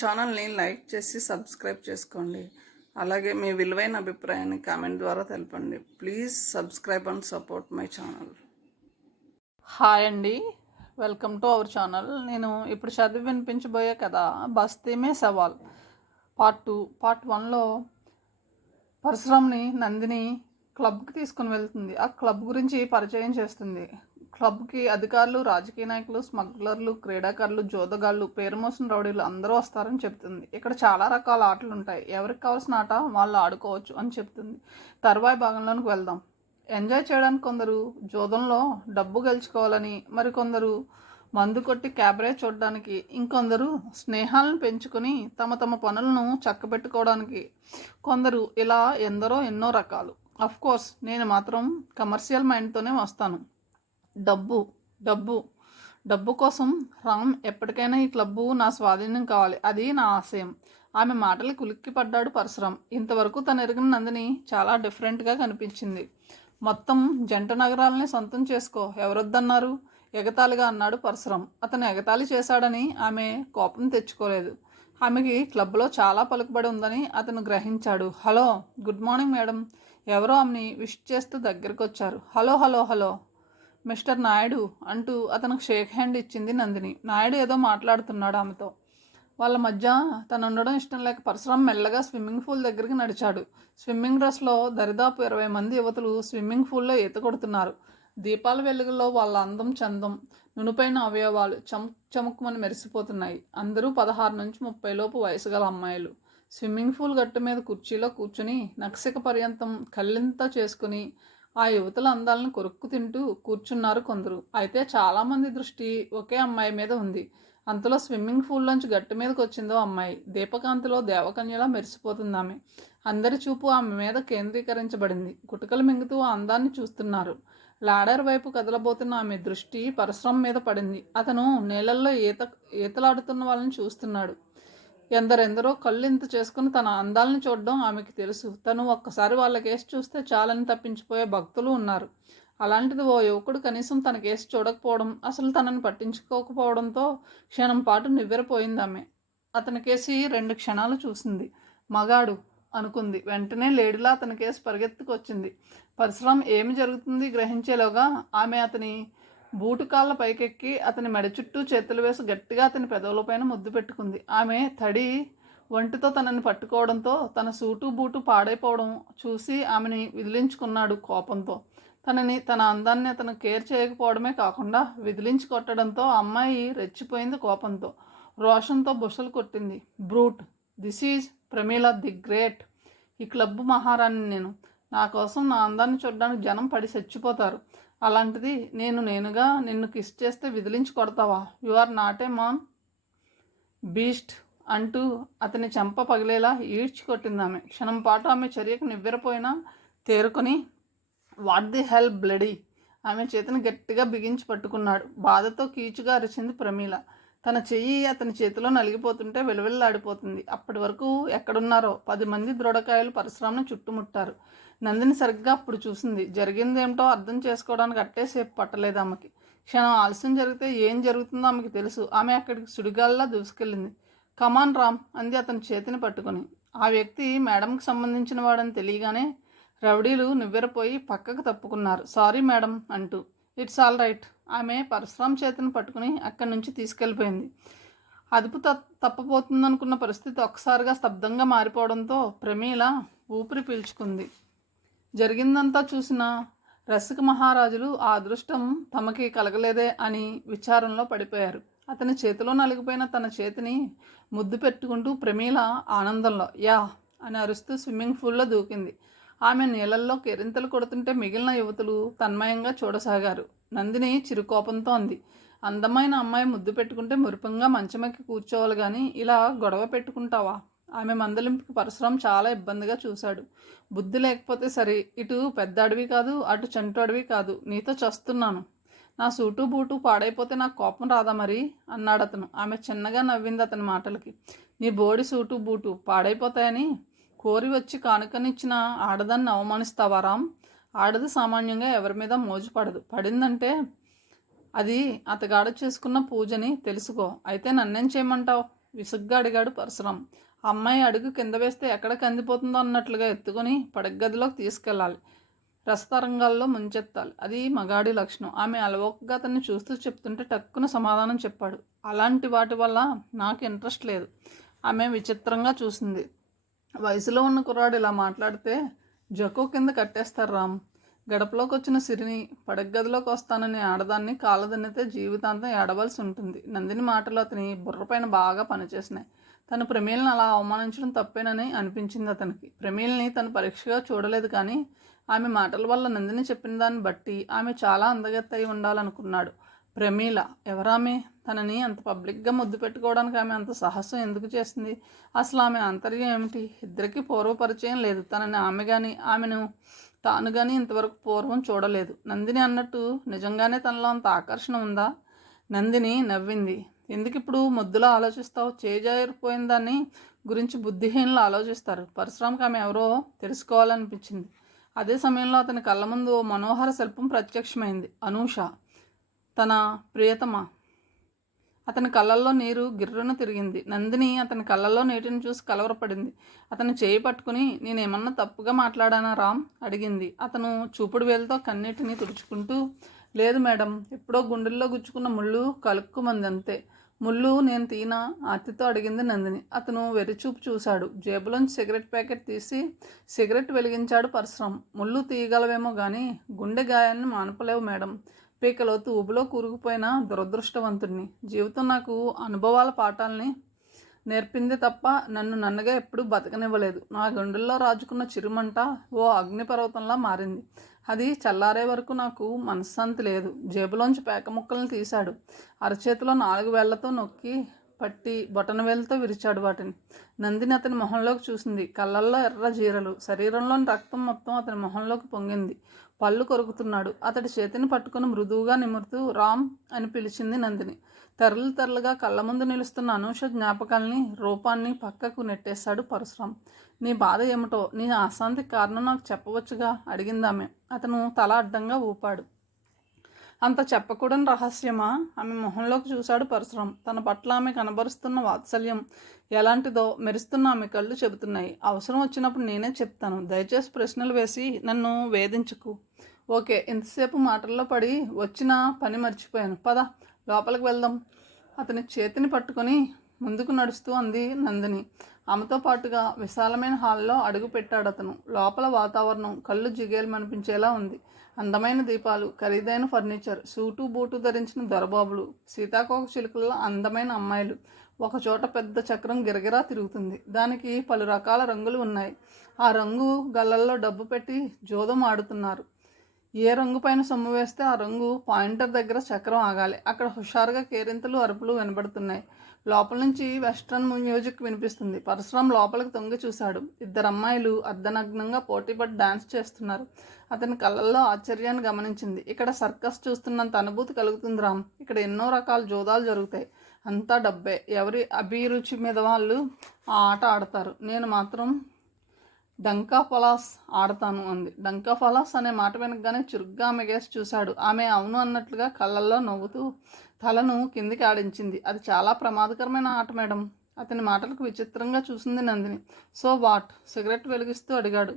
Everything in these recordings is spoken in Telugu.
ఛానల్ని లైక్ చేసి సబ్స్క్రైబ్ చేసుకోండి. అలాగే మీ విలువైన అభిప్రాయాన్ని కామెంట్ ద్వారా తెలపండి. Please subscribe and support my channel. Hi అండి, వెల్కమ్ టు అవర్ ఛానల్. నేను ఇప్పుడు చదివి వినిపించబోయే కథ బస్తీ మే సవాల్ పార్ట్ 2. పార్ట్ 1లో పరశురామ్ని నందిని క్లబ్కి తీసుకుని వెళ్తుంది. ఆ క్లబ్ గురించి పరిచయం చేస్తుంది. క్లబ్కి అధికారులు, రాజకీయ నాయకులు, స్మగ్లర్లు, క్రీడాకారులు, జోదగాళ్ళు, పేరుమోసిన రౌడీలు అందరూ వస్తారని చెప్తుంది. ఇక్కడ చాలా రకాల ఆటలు ఉంటాయి, ఎవరికి కావాల్సిన ఆట వాళ్ళు ఆడుకోవచ్చు అని చెప్తుంది. తర్వాయి భాగంలోనికి వెళ్దాం. ఎంజాయ్ చేయడానికి కొందరు జోదంలో డబ్బు గెలుచుకోవాలని, మరికొందరు మందు కొట్టి క్యాబరే చూడడానికి, ఇంకొందరు స్నేహాలను పెంచుకొని తమ తమ పనులను చక్కబెట్టుకోవడానికి, కొందరు ఇలా ఎన్నో రకాలు. కోర్స్ నేను మాత్రం కమర్షియల్ మైండ్తోనే వస్తాను. డబ్బు డబ్బు డబ్బు కోసం రామ్ ఎప్పటికైనా ఈ క్లబ్బు నా స్వాధీనం కావాలి, అది నా ఆశయం. ఆమె మాటలకి ఉలిక్కి పడ్డాడు పరశురామ్. ఇంతవరకు తను ఎరిగిన నందిని చాలా డిఫరెంట్గా కనిపించింది. మొత్తం జంట నగరాలని సొంతం చేసుకో, ఎవరొద్దన్నారు? ఎగతాళిగా అన్నాడు పరశురామ్. అతను ఎగతాళి చేశాడని ఆమె కోపం తెచ్చుకోలేదు. ఆమెకి క్లబ్లో చాలా పలుకుబడి ఉందని అతను గ్రహించాడు. Hello, good morning madam. ఎవరో ఆమెని విష్ చేస్తూ దగ్గరికి వచ్చారు. Hello hello hello mister Naidu అంటూ అతనికి షేక్ హ్యాండ్ ఇచ్చింది నందిని. నాయుడు ఏదో మాట్లాడుతున్నాడు ఆమెతో. వాళ్ళ మధ్య తను ఉండడం ఇష్టం లేక పరశురామ్ మెల్లగా స్విమ్మింగ్ పూల్ దగ్గరికి నడిచాడు. స్విమ్మింగ్ డ్రెస్లో దరిదాపు 20 మంది యువతులు స్విమ్మింగ్ పూల్లో ఈత కొడుతున్నారు. దీపాల వెలుగులో వాళ్ళ అందం, చందం, నునుపైన అవయవాలు చముక్కుమని మెరిసిపోతున్నాయి. అందరూ 16 నుంచి 30 లోపు వయసు గల అమ్మాయిలు. స్విమ్మింగ్ పూల్ గట్టు మీద కుర్చీలో కూర్చుని నక్షిక పర్యంతం కళ్ళింత చేసుకుని ఆ యువతుల అందాలను కొరుక్కు తింటూ కూర్చున్నారు కొందరు. అయితే చాలామంది దృష్టి ఒకే అమ్మాయి మీద ఉంది. అంతలో స్విమ్మింగ్ పూల్లోంచి గట్టు మీదకి వచ్చిందో అమ్మాయి. దీపకాంతిలో దేవకన్యలా మెరిసిపోతుంది ఆమె. అందరి చూపు ఆమె మీద కేంద్రీకరించబడింది. గుటకలు మింగుతూ ఆ అందాన్ని చూస్తున్నారు. లాడర్ వైపు కదలబోతున్న ఆమె దృష్టి పరశురామ్ మీద పడింది. అతను నీళ్ళల్లో ఈతలాడుతున్న వాళ్ళని చూస్తున్నాడు. ఎందరెందరో కళ్ళు ఇంత చేసుకుని తన అందాలను చూడడం ఆమెకి తెలుసు. తను ఒక్కసారి వాళ్ళ కేసు చూస్తే చాలని తప్పించిపోయే భక్తులు ఉన్నారు. అలాంటిది ఓ యువకుడు కనీసం తన కేసు చూడకపోవడం, అసలు తనని పట్టించుకోకపోవడంతో క్షణం పాటు నివ్వెరపోయింది ఆమె. అతని కేసి 2 క్షణాలు చూసింది. మగాడు అనుకుంది. వెంటనే లేడిలా అతని కేసు పరిగెత్తుకొచ్చింది. పరశురామ్ ఏమి జరుగుతుంది గ్రహించేలోగా ఆమె అతని బూటు కాళ్ళ పైకెక్కి అతని మెడ చుట్టూ చేతులు వేసి గట్టిగా అతని పెదవులపైన ముద్దు పెట్టుకుంది. ఆమె తడి ఒంటితో తనని పట్టుకోవడంతో తన సూటు బూటు పాడైపోవడం చూసి ఆమెని విదిలించుకున్నాడు కోపంతో. తన అందాన్ని అతను కేర్ చేయకపోవడమే కాకుండా విదిలించి కొట్టడంతో అమ్మాయి రెచ్చిపోయింది కోపంతో. రోషంతో బుసలు కొట్టింది. Brute, this is Pramila the great. ఈ క్లబ్ మహారాణి నేను. నా కోసం నా అందాన్ని చూడడానికి జనం పడి చచ్చిపోతారు. అలాంటిది నేనుగా నిన్ను కిస్ చేస్తే విదిలించి కొడతావా? You are not a mom beast అంటూ అతని చెంప పగిలేలా ఈడ్చి కొట్టింది ఆమె. క్షణం పాటు ఆమె చర్యకు నివ్వెరపోయినా తేరుకొని వాట్ ది హెల్ బ్లడీ ఆమె చేతిని గట్టిగా బిగించి పట్టుకున్నాడు. బాధతో కీచుగా అరిచింది ప్రమీల. తన చెయ్యి అతని చేతిలో నలిగిపోతుంటే వెలువెల్లాడిపోతుంది. అప్పటి వరకు ఎక్కడున్నారో 10 మంది దృఢకాయలు పరశురామ్ని చుట్టుముట్టారు. నందిని సరిగ్గా అప్పుడు చూసింది. జరిగిందేమిటో అర్థం చేసుకోవడానికి అట్టేసేపు పట్టలేదు ఆమెకి. క్షణం ఆలస్యం జరిగితే ఏం జరుగుతుందో ఆమెకి తెలుసు. ఆమె అక్కడికి సుడిగాల్లా దూసుకెళ్ళింది. కమాన్ రామ్ అంది అతని చేతిని పట్టుకొని. ఆ వ్యక్తి మేడంకి సంబంధించిన వాడని తెలియగానే రౌడీలు నివ్వెరపోయి పక్కకు తప్పుకున్నారు. సారీ మేడం అంటూ. It's all right. ఆమె పరశురామ్ చేతిని పట్టుకుని అక్కడి నుంచి తీసుకెళ్ళిపోయింది. అదుపు తప్పబోతుందనుకున్న పరిస్థితి ఒక్కసారిగా స్తబ్దంగా మారిపోవడంతో ప్రమీల ఊపిరి పీల్చుకుంది. జరిగిందంతా చూసిన రసిక మహారాజులు ఆ అదృష్టం తమకి కలగలేదే అని విచారంలో పడిపోయారు. అతని చేతిలో నలిగిపోయిన తన చేతిని ముద్దు పెట్టుకుంటూ ప్రమీల ఆనందంలో యా అని అరుస్తూ స్విమ్మింగ్ పూల్లో దూకింది. ఆమె నీళ్ళల్లో కెరింతలు కొడుతుంటే మిగిలిన యువతులు తన్మయంగా చూడసాగారు. నందిని చిరుకోపంతో అంది. అందమైన అమ్మాయి ముద్దు పెట్టుకుంటే మురిపంగా మంచమెక్కి కూర్చోవాలి కానీ ఇలా గొడవ పెట్టుకుంటావా? ఆమె మందలింపుకి పరశురామ్ చాలా ఇబ్బందిగా చూశాడు. బుద్ధి లేకపోతే సరే, ఇటు పెద్ద అడవి కాదు, అటు చంటు అడవి కాదు, నీతో చస్తున్నాను. నా సూటు బూటు పాడైపోతే నాకు కోపం రాదా మరి అన్నాడు అతను. ఆమె చిన్నగా నవ్వింది అతని మాటలకి. నీ బోడి సూటు బూటు పాడైపోతాయని కోరి వచ్చి కానుకనిచ్చిన ఆడదాన్ని అవమానిస్తావా రామ్? ఆడది సామాన్యంగా ఎవరి మీద మోజు పడదు. పడిందంటే అది అతగాడు చేసుకున్న పూజని తెలుసుకో. అయితే నన్నేం చేయమంటావు? విసుగ్గా అడిగాడు పరశురాం. ఆ అమ్మాయి అడుగు కింద వేస్తే ఎక్కడ కందిపోతుందో అన్నట్లుగా ఎత్తుకొని పడగదిలోకి తీసుకెళ్ళాలి. రసతరంగాల్లో ముంచెత్తాలి. అది మగాడి లక్షణం. ఆమె అలవోకగా అతన్ని చూస్తూ చెప్తుంటే టక్కున సమాధానం చెప్పాడు. అలాంటి వాటి వల్ల నాకు ఇంట్రెస్ట్ లేదు. ఆమె విచిత్రంగా చూసింది. వయసులో ఉన్న కుర్రాడు ఇలా మాట్లాడితే జకో కింద కట్టేస్తారు రామ్. గడపలోకి వచ్చిన సిరిని పడగదిలోకి వస్తానని ఆడదాన్ని కాలదన్నితే జీవితాంతం ఏడవలసి ఉంటుంది. నందిని మాటలు అతని బుర్రపైన బాగా పనిచేసినాయి. తను ప్రమీల్ని అలా అవమానించడం తప్పేనని అనిపించింది అతనికి. ప్రమీల్ని తను పరీక్షగా చూడలేదు, కానీ ఆమె మాటల వల్ల నందిని చెప్పిన దాన్ని బట్టి ఆమె చాలా అందగత్త అయి ఉండాలనుకున్నాడు. ప్రమీల ఎవరామె? తనని అంత పబ్లిక్గా ముద్దు పెట్టుకోవడానికి ఆమె అంత సాహసం ఎందుకు చేసింది? అసలు ఆమె ఆంతర్యం ఏమిటి? ఇద్దరికీ పూర్వపరిచయం లేదు. తనని ఆమె కానీ ఆమెను తాను కానీ ఇంతవరకు పూర్వం చూడలేదు. నందిని అన్నట్టు నిజంగానే తనలో అంత ఆకర్షణ ఉందా? నందిని నవ్వింది. ఎందుకు ఇప్పుడు ముద్దులో ఆలోచిస్తావు? చేజారిపోయిన దాన్ని గురించి బుద్ధిహీనులు ఆలోచిస్తారు. పరశురాంకి ఆమె ఎవరో తెలుసుకోవాలనిపించింది. అదే సమయంలో అతని కళ్ళ ముందు ఓ మనోహర శిల్పం ప్రత్యక్షమైంది. అనూష, తన ప్రియతమ. అతని కళ్ళల్లో నీరు గిర్రున తిరిగింది. నందిని అతని కళ్ళల్లో నీటిని చూసి కలవరపడింది. అతను చేయి పట్టుకుని, నేనేమన్నా తప్పుగా మాట్లాడానా రామ్ అడిగింది. అతను చూపుడు వేలుతో కన్నీటిని తుడుచుకుంటూ, లేదు మేడం, ఎప్పుడో గుండెల్లో గుచ్చుకున్న ముళ్ళు కలుక్కుమంది అంతే. ముళ్ళు నేను తీనా? ఆర్తితో అడిగింది నందిని. అతను వెరిచూపు చూశాడు. జేబులోంచి సిగరెట్ ప్యాకెట్ తీసి సిగరెట్ వెలిగించాడు పరశురాం. ముళ్ళు తీయగలవేమో కానీ గుండె గాయాన్ని మానపలేవు మేడం. పీకలోతు ఊబులో కూరుకుపోయిన దురదృష్టవంతుడిని. జీవితం నాకు అనుభవాల పాఠాలని నేర్పింది తప్ప నన్ను నన్నగా ఎప్పుడూ బతకనివ్వలేదు. నా గుండెల్లో రాజుకున్న చిరుమంట ఓ అగ్నిపర్వతంలా మారింది. అది చల్లారే వరకు నాకు మనశ్శాంతి లేదు. జేబులోంచి పేక ముక్కలను తీశాడు. అరచేతిలో 4 వేళ్లతో నొక్కి పట్టి బొటన వేలుతో విరిచాడు వాటిని. నందిని అతని మొహంలోకి చూసింది. కళ్ళల్లో ఎర్ర జీరలు. శరీరంలోని రక్తం మొత్తం అతని మొహంలోకి పొంగింది. పళ్ళు కొరుకుతున్నాడు. అతడి చేతిని పట్టుకుని మృదువుగా నిమురుతూ రామ్ అని పిలిచింది నందిని. తెరలు తెరలుగా కళ్ళ ముందు నిలుస్తున్న అనూష జ్ఞాపకాల్ని, రూపాన్ని పక్కకు నెట్టేశాడు పరశురాం. నీ బాధ ఏమిటో, నీ అశాంతికి కారణం నాకు చెప్పవచ్చుగా అడిగిందామె. అతను తల అడ్డంగా ఊపాడు. అంత చెప్పకూడని రహస్యమా? ఆమె మొహంలోకి చూశాడు పరశురాం. తన పట్ల ఆమె కనబరుస్తున్న వాత్సల్యం ఎలాంటిదో మెరుస్తున్న ఆమె కళ్ళు చెబుతున్నాయి. అవసరం వచ్చినప్పుడు నేనే చెప్తాను. దయచేసి ప్రశ్నలు వేసి నన్ను వేధించకు. ఓకే, ఇంతసేపు మాటల్లో పడి వచ్చిన పని మర్చిపోయాను. పద, లోపలికి వెళ్దాం. అతని చేతిని పట్టుకొని ముందుకు నడుస్తూ అంది నందిని. ఆమెతో పాటుగా విశాలమైన హాల్లో అడుగు పెట్టాడు అతను. లోపల వాతావరణం కళ్ళు జిగేలమనిపించేలా ఉంది. అందమైన దీపాలు, ఖరీదైన ఫర్నిచర్, సూటు బూటు ధరించిన దొరబాబులు, సీతాకోక చిలుకల్లో అందమైన అమ్మాయిలు. ఒకచోట పెద్ద చక్రం గిరగిరా తిరుగుతుంది. దానికి పలు రకాల రంగులు ఉన్నాయి. ఆ రంగు గళ్ళల్లో డబ్బు పెట్టి జోదం ఆడుతున్నారు. ఏ రంగు పైన సొమ్ము వేస్తే ఆ రంగు పాయింటర్ దగ్గర చక్రం ఆగాలి. అక్కడ హుషారుగా కేరింతలు, అరుపులు వినబడుతున్నాయి. లోపల నుంచి వెస్ట్రన్ మ్యూజిక్ వినిపిస్తుంది. పరశురాం లోపలికి తొంగి చూశాడు. 2 అమ్మాయిలు అర్ధనగ్నంగా పోటీపడి డాన్స్ చేస్తున్నారు. అతని కళ్ళల్లో ఆశ్చర్యాన్ని గమనించింది. ఇక్కడ సర్కస్ చూస్తున్నంత అనుభూతి కలుగుతుంది రామ్. ఇక్కడ ఎన్నో రకాల జోదాలు జరుగుతాయి. అంతా డబ్బే. ఎవరి అభిరుచి మీద వాళ్ళు ఆ ఆట ఆడతారు. నేను మాత్రం డంకా పలాస్ ఆడతాను అంది. డంకా పలాస్ అనే మాట వెనకగానే చురుగ్గా ఆమె కేసి చూశాడు. ఆమె అవును అన్నట్లుగా కళ్ళల్లో నవ్వుతూ తలను కిందికి ఆడించింది. అది చాలా ప్రమాదకరమైన ఆట మేడం. అతని మాటలకు విచిత్రంగా చూసింది నందిని. So what? సిగరెట్ వెలిగిస్తూ అడిగాడు.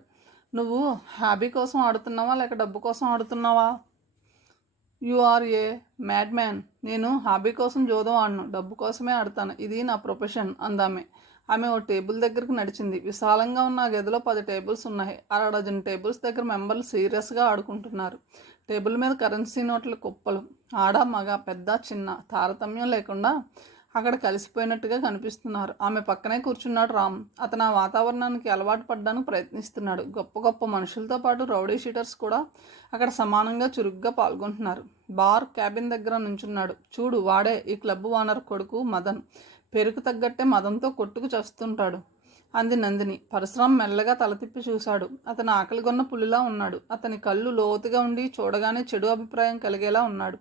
నువ్వు హాబీ కోసం ఆడుతున్నావా లేక డబ్బు కోసం ఆడుతున్నావా? You are a mad man. నేను హాబీ కోసం జోదం ఆడను, డబ్బు కోసమే ఆడతాను. ఇది నా ప్రొఫెషన్ అందామె. ఆమె ఓ టేబుల్ దగ్గరకు నడిచింది. విశాలంగా ఉన్న ఆ గదిలో 10 టేబుల్స్ ఉన్నాయి. 1 డజన్ టేబుల్స్ దగ్గర మెంబర్లు సీరియస్గా ఆడుకుంటున్నారు. టేబుల్ మీద కరెన్సీ నోట్ల కుప్పలు. ఆడ, మగ, పెద్ద, చిన్న తారతమ్యం లేకుండా అక్కడ కలిసిపోయినట్టుగా కనిపిస్తున్నారు. ఆమె పక్కనే కూర్చున్నాడు రామ్. అతను ఆ వాతావరణానికి అలవాటు పడడానికి ప్రయత్నిస్తున్నాడు. గొప్ప గొప్ప మనుషులతో పాటు రౌడీ షీటర్స్ కూడా అక్కడ సమానంగా చురుగ్గా పాల్గొంటున్నారు. బార్ క్యాబిన్ దగ్గర నుంచున్నాడు. చూడు, వాడే ఈ క్లబ్ ఓనర్ కొడుకు మదన్. పేరుకు తగ్గట్టే మదంతో కొట్టుకు చస్తుంటాడు అంది నందిని. పరశురాం మెల్లగా తల తిప్పి చూశాడు. అతను ఆకలిగొన్న పులిలా ఉన్నాడు. అతని కళ్ళు లోతుగా ఉండి చూడగానే చెడు అభిప్రాయం కలిగేలా ఉన్నాడు.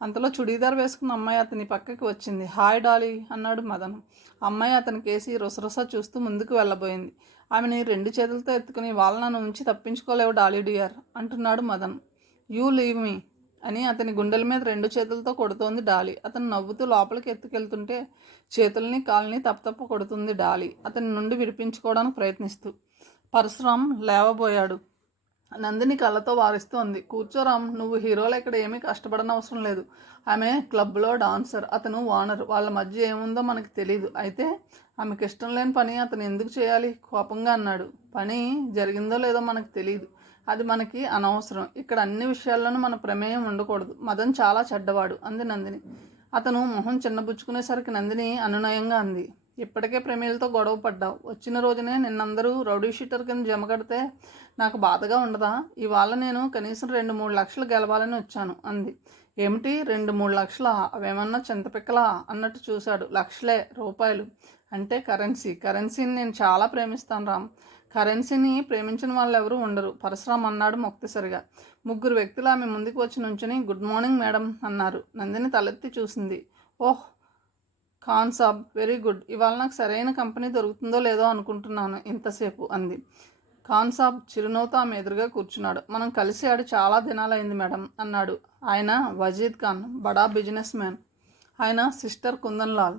అంతలో చుడీదార్ వేసుకున్న అమ్మాయి అతని పక్కకి వచ్చింది. హాయ్ డాలీ అన్నాడు మదన్. అమ్మాయి అతని కేసి రుసరుస చూస్తూ ముందుకు వెళ్ళబోయింది. ఆమెని 2 చేతులతో ఎత్తుకుని, వాళ్ళ నన్ను ఉంచి తప్పించుకోలేవు డాలీ డియర్ అంటున్నాడు మదన్. You leave me. అని అతని గుండెల మీద 2 చేతులతో కొడుతోంది డాలి. అతను నవ్వుతూ లోపలికి ఎత్తుకెళ్తుంటే చేతుల్ని కాళ్ళని తప్ప కొడుతుంది డాలి, అతని నుండి విడిపించుకోవడానికి ప్రయత్నిస్తూ. పరశురాం లేవబోయాడు. నందిని కళ్ళతో వారిస్తోంది. కూర్చోరామ్, నువ్వు హీరోలు ఇక్కడ ఏమీ కష్టపడనవసరం లేదు. ఆమె క్లబ్లో డాన్సర్, అతను ఓనర్. వాళ్ళ మధ్య ఏముందో మనకు తెలీదు. అయితే ఆమెకి ఇష్టం లేని పని అతను ఎందుకు చేయాలి? కోపంగా అన్నాడు. పని జరిగిందో లేదో మనకు తెలియదు, అది మనకి అనవసరం. ఇక్కడ అన్ని విషయాల్లోనూ మన ప్రమేయం ఉండకూడదు. మదన్ చాలా చెడ్డవాడు అంది నందిని. అతను మొహం చిన్నబుచ్చుకునేసరికి నందిని అనునయంగా అంది. ఇప్పటికే ప్రమేలతో గొడవ పడ్డావు. వచ్చిన రోజునే నిన్నందరూ రౌడీ షీటర్ కింద జమ కడితే నాకు బాధగా ఉండదా? ఇవాళ నేను కనీసం 2-3 లక్షలు గెలవాలని వచ్చాను అంది. ఏమిటి 2-3 లక్షలా? అవేమన్నా చింతపిక్కలా అన్నట్టు చూశాడు. లక్షలే, రూపాయలు అంటే కరెన్సీని నేను చాలా ప్రేమిస్తాను రామ్. కరెన్సీని ప్రేమించిన వాళ్ళు ఎవరూ ఉండరు, పరశురామ్ అన్నాడు మొక్తిసరిగా. 3 వ్యక్తులు ఆమె ముందుకు వచ్చి నుంచుని గుడ్ మార్నింగ్ మేడం అన్నారు. నందిని తలెత్తి చూసింది. ఓహ్ ఖాన్ సాబ్, వెరీ గుడ్. ఇవాళ నాకు సరైన కంపెనీ దొరుకుతుందో లేదో అనుకుంటున్నాను ఇంతసేపు అంది. ఖాన్ సాబ్ చిరునవ్వుతో ఆమె ఎదురుగా కూర్చున్నాడు. మనం కలిసి ఆడి చాలా దినాలైంది మేడం అన్నాడు. ఆయన వజీద్ ఖాన్, బడా బిజినెస్ మ్యాన్. ఆయన సిస్టర్ కుందన్ లాల్.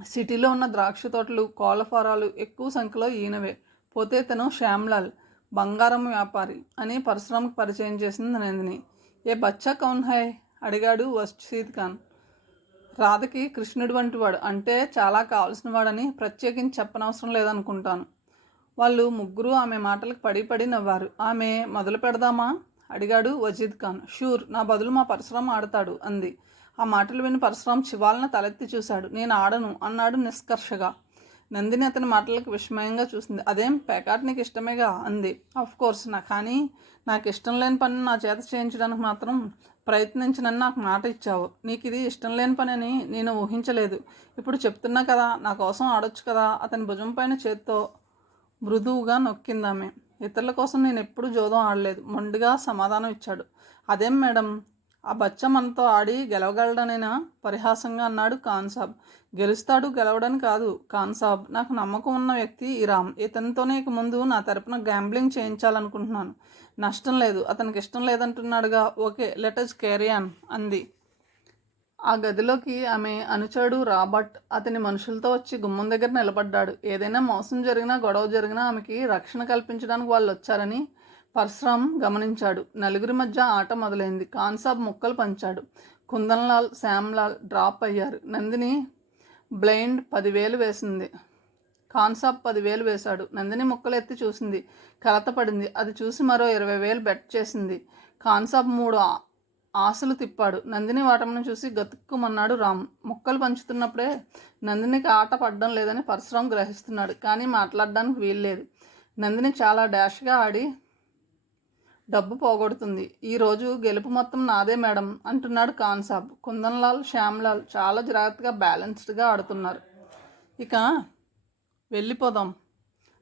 సిటీలో ఉన్న ద్రాక్ష తోటలు, కోళ్ల ఫారాలు ఎక్కువ సంఖ్యలో ఈయనవే. పోతే తను శ్యామ్లాల్, బంగారం వ్యాపారి అని పరశురామ్కి పరిచయం చేసింది నందిని. ఏ బచ్చా కౌన్ హై అడిగాడు వజీద్ ఖాన్. రాధకి కృష్ణుడి వంటి వాడు అంటే చాలా కావాల్సిన వాడని ప్రత్యేకించి చెప్పనవసరం లేదనుకుంటాను. వాళ్ళు 3 ఆమె మాటలకు పడి నవ్వారు. ఆమె మొదలు పెడదామా అడిగాడు వజీద్ ఖాన్. షూర్, నా బదులు మా పరశురాం ఆడతాడు అంది. ఆ మాటలు విని పరశురాం చివాలన తలెత్తి చూశాడు. నేను ఆడను అన్నాడు నిష్కర్షగా. నందిని అతని మాటలకు విస్మయంగా చూసింది. అదేం, పేకాట నీకు ఇష్టమేగా అంది. కోర్స్, కానీ నాకు ఇష్టం లేని పని నా చేత చేయించడానికి మాత్రం ప్రయత్నించనని నాకు మాట ఇచ్చావు. నీకు ఇది ఇష్టం లేని పని అని నేను ఊహించలేదు. ఇప్పుడు చెప్తున్నా కదా, నా కోసం ఆడొచ్చు కదా. అతని భుజం పైన చేత్తో మృదువుగా నొక్కిందామె. ఇతరుల కోసం నేను ఎప్పుడూ జోదం ఆడలేదు, మొండిగా సమాధానం ఇచ్చాడు. అదేం మేడం, ఆ బచ్చ మనతో ఆడి గెలవగలడనేనా పరిహాసంగా అన్నాడు ఖాన్ సాబ్. గెలుస్తాడు, గెలవడని కాదు ఖాన్ సాబ్. నాకు నమ్మకం ఉన్న వ్యక్తి ఈ రామ్. ఇతనితోనే ఇక ముందు నా తరపున గ్యాంబ్లింగ్ చేయించాలనుకుంటున్నాను. నష్టం లేదు, అతనికి ఇష్టం లేదంటున్నాడుగా. ఓకే, లెటస్ క్యారీ ఆన్ అంది. ఆ గదిలోకి ఆమె అనుచరుడు రాబర్ట్ అతని మనుషులతో వచ్చి గుమ్మం దగ్గర నిలబడ్డాడు. ఏదైనా మోసం జరిగినా గొడవ జరిగినా ఆమెకి రక్షణ కల్పించడానికి వాళ్ళు వచ్చారని పరశురాం గమనించాడు. 4 మధ్య ఆట మొదలైంది. ఖాన్ సాబ్ ముక్కలు పంచాడు. కుందన్లాల్, శ్యామ్లాల్ డ్రాప్ అయ్యారు. నందిని బ్లైండ్ 10,000 వేసింది. ఖాన్ సాబ్ 10,000 వేశాడు. నందిని ముక్కలు ఎత్తి చూసింది, కలత పడింది. అది చూసి మరో 20,000 బెట్ చేసింది. ఖాన్ సాబ్ 3 ఆశలు తిప్పాడు. నందిని వాటమును చూసి గతుక్కుమన్నాడు రామ్. ముక్కలు పంచుతున్నప్పుడే నందినికి ఆట పడడం లేదని పరశురాం గ్రహిస్తున్నాడు, కానీ మాట్లాడడానికి వీల్లేదు. నందిని చాలా డాష్గా ఆడి డబ్బు పోగొడుతుంది. ఈరోజు గెలుపు మొత్తం నాదే మేడం అంటున్నాడు ఖాన్ సాబ్. కుందన్లాల్, శ్యామ్లాల్ చాలా జాగ్రత్తగా బ్యాలెన్స్డ్గా ఆడుతున్నారు. ఇక వెళ్ళిపోదాం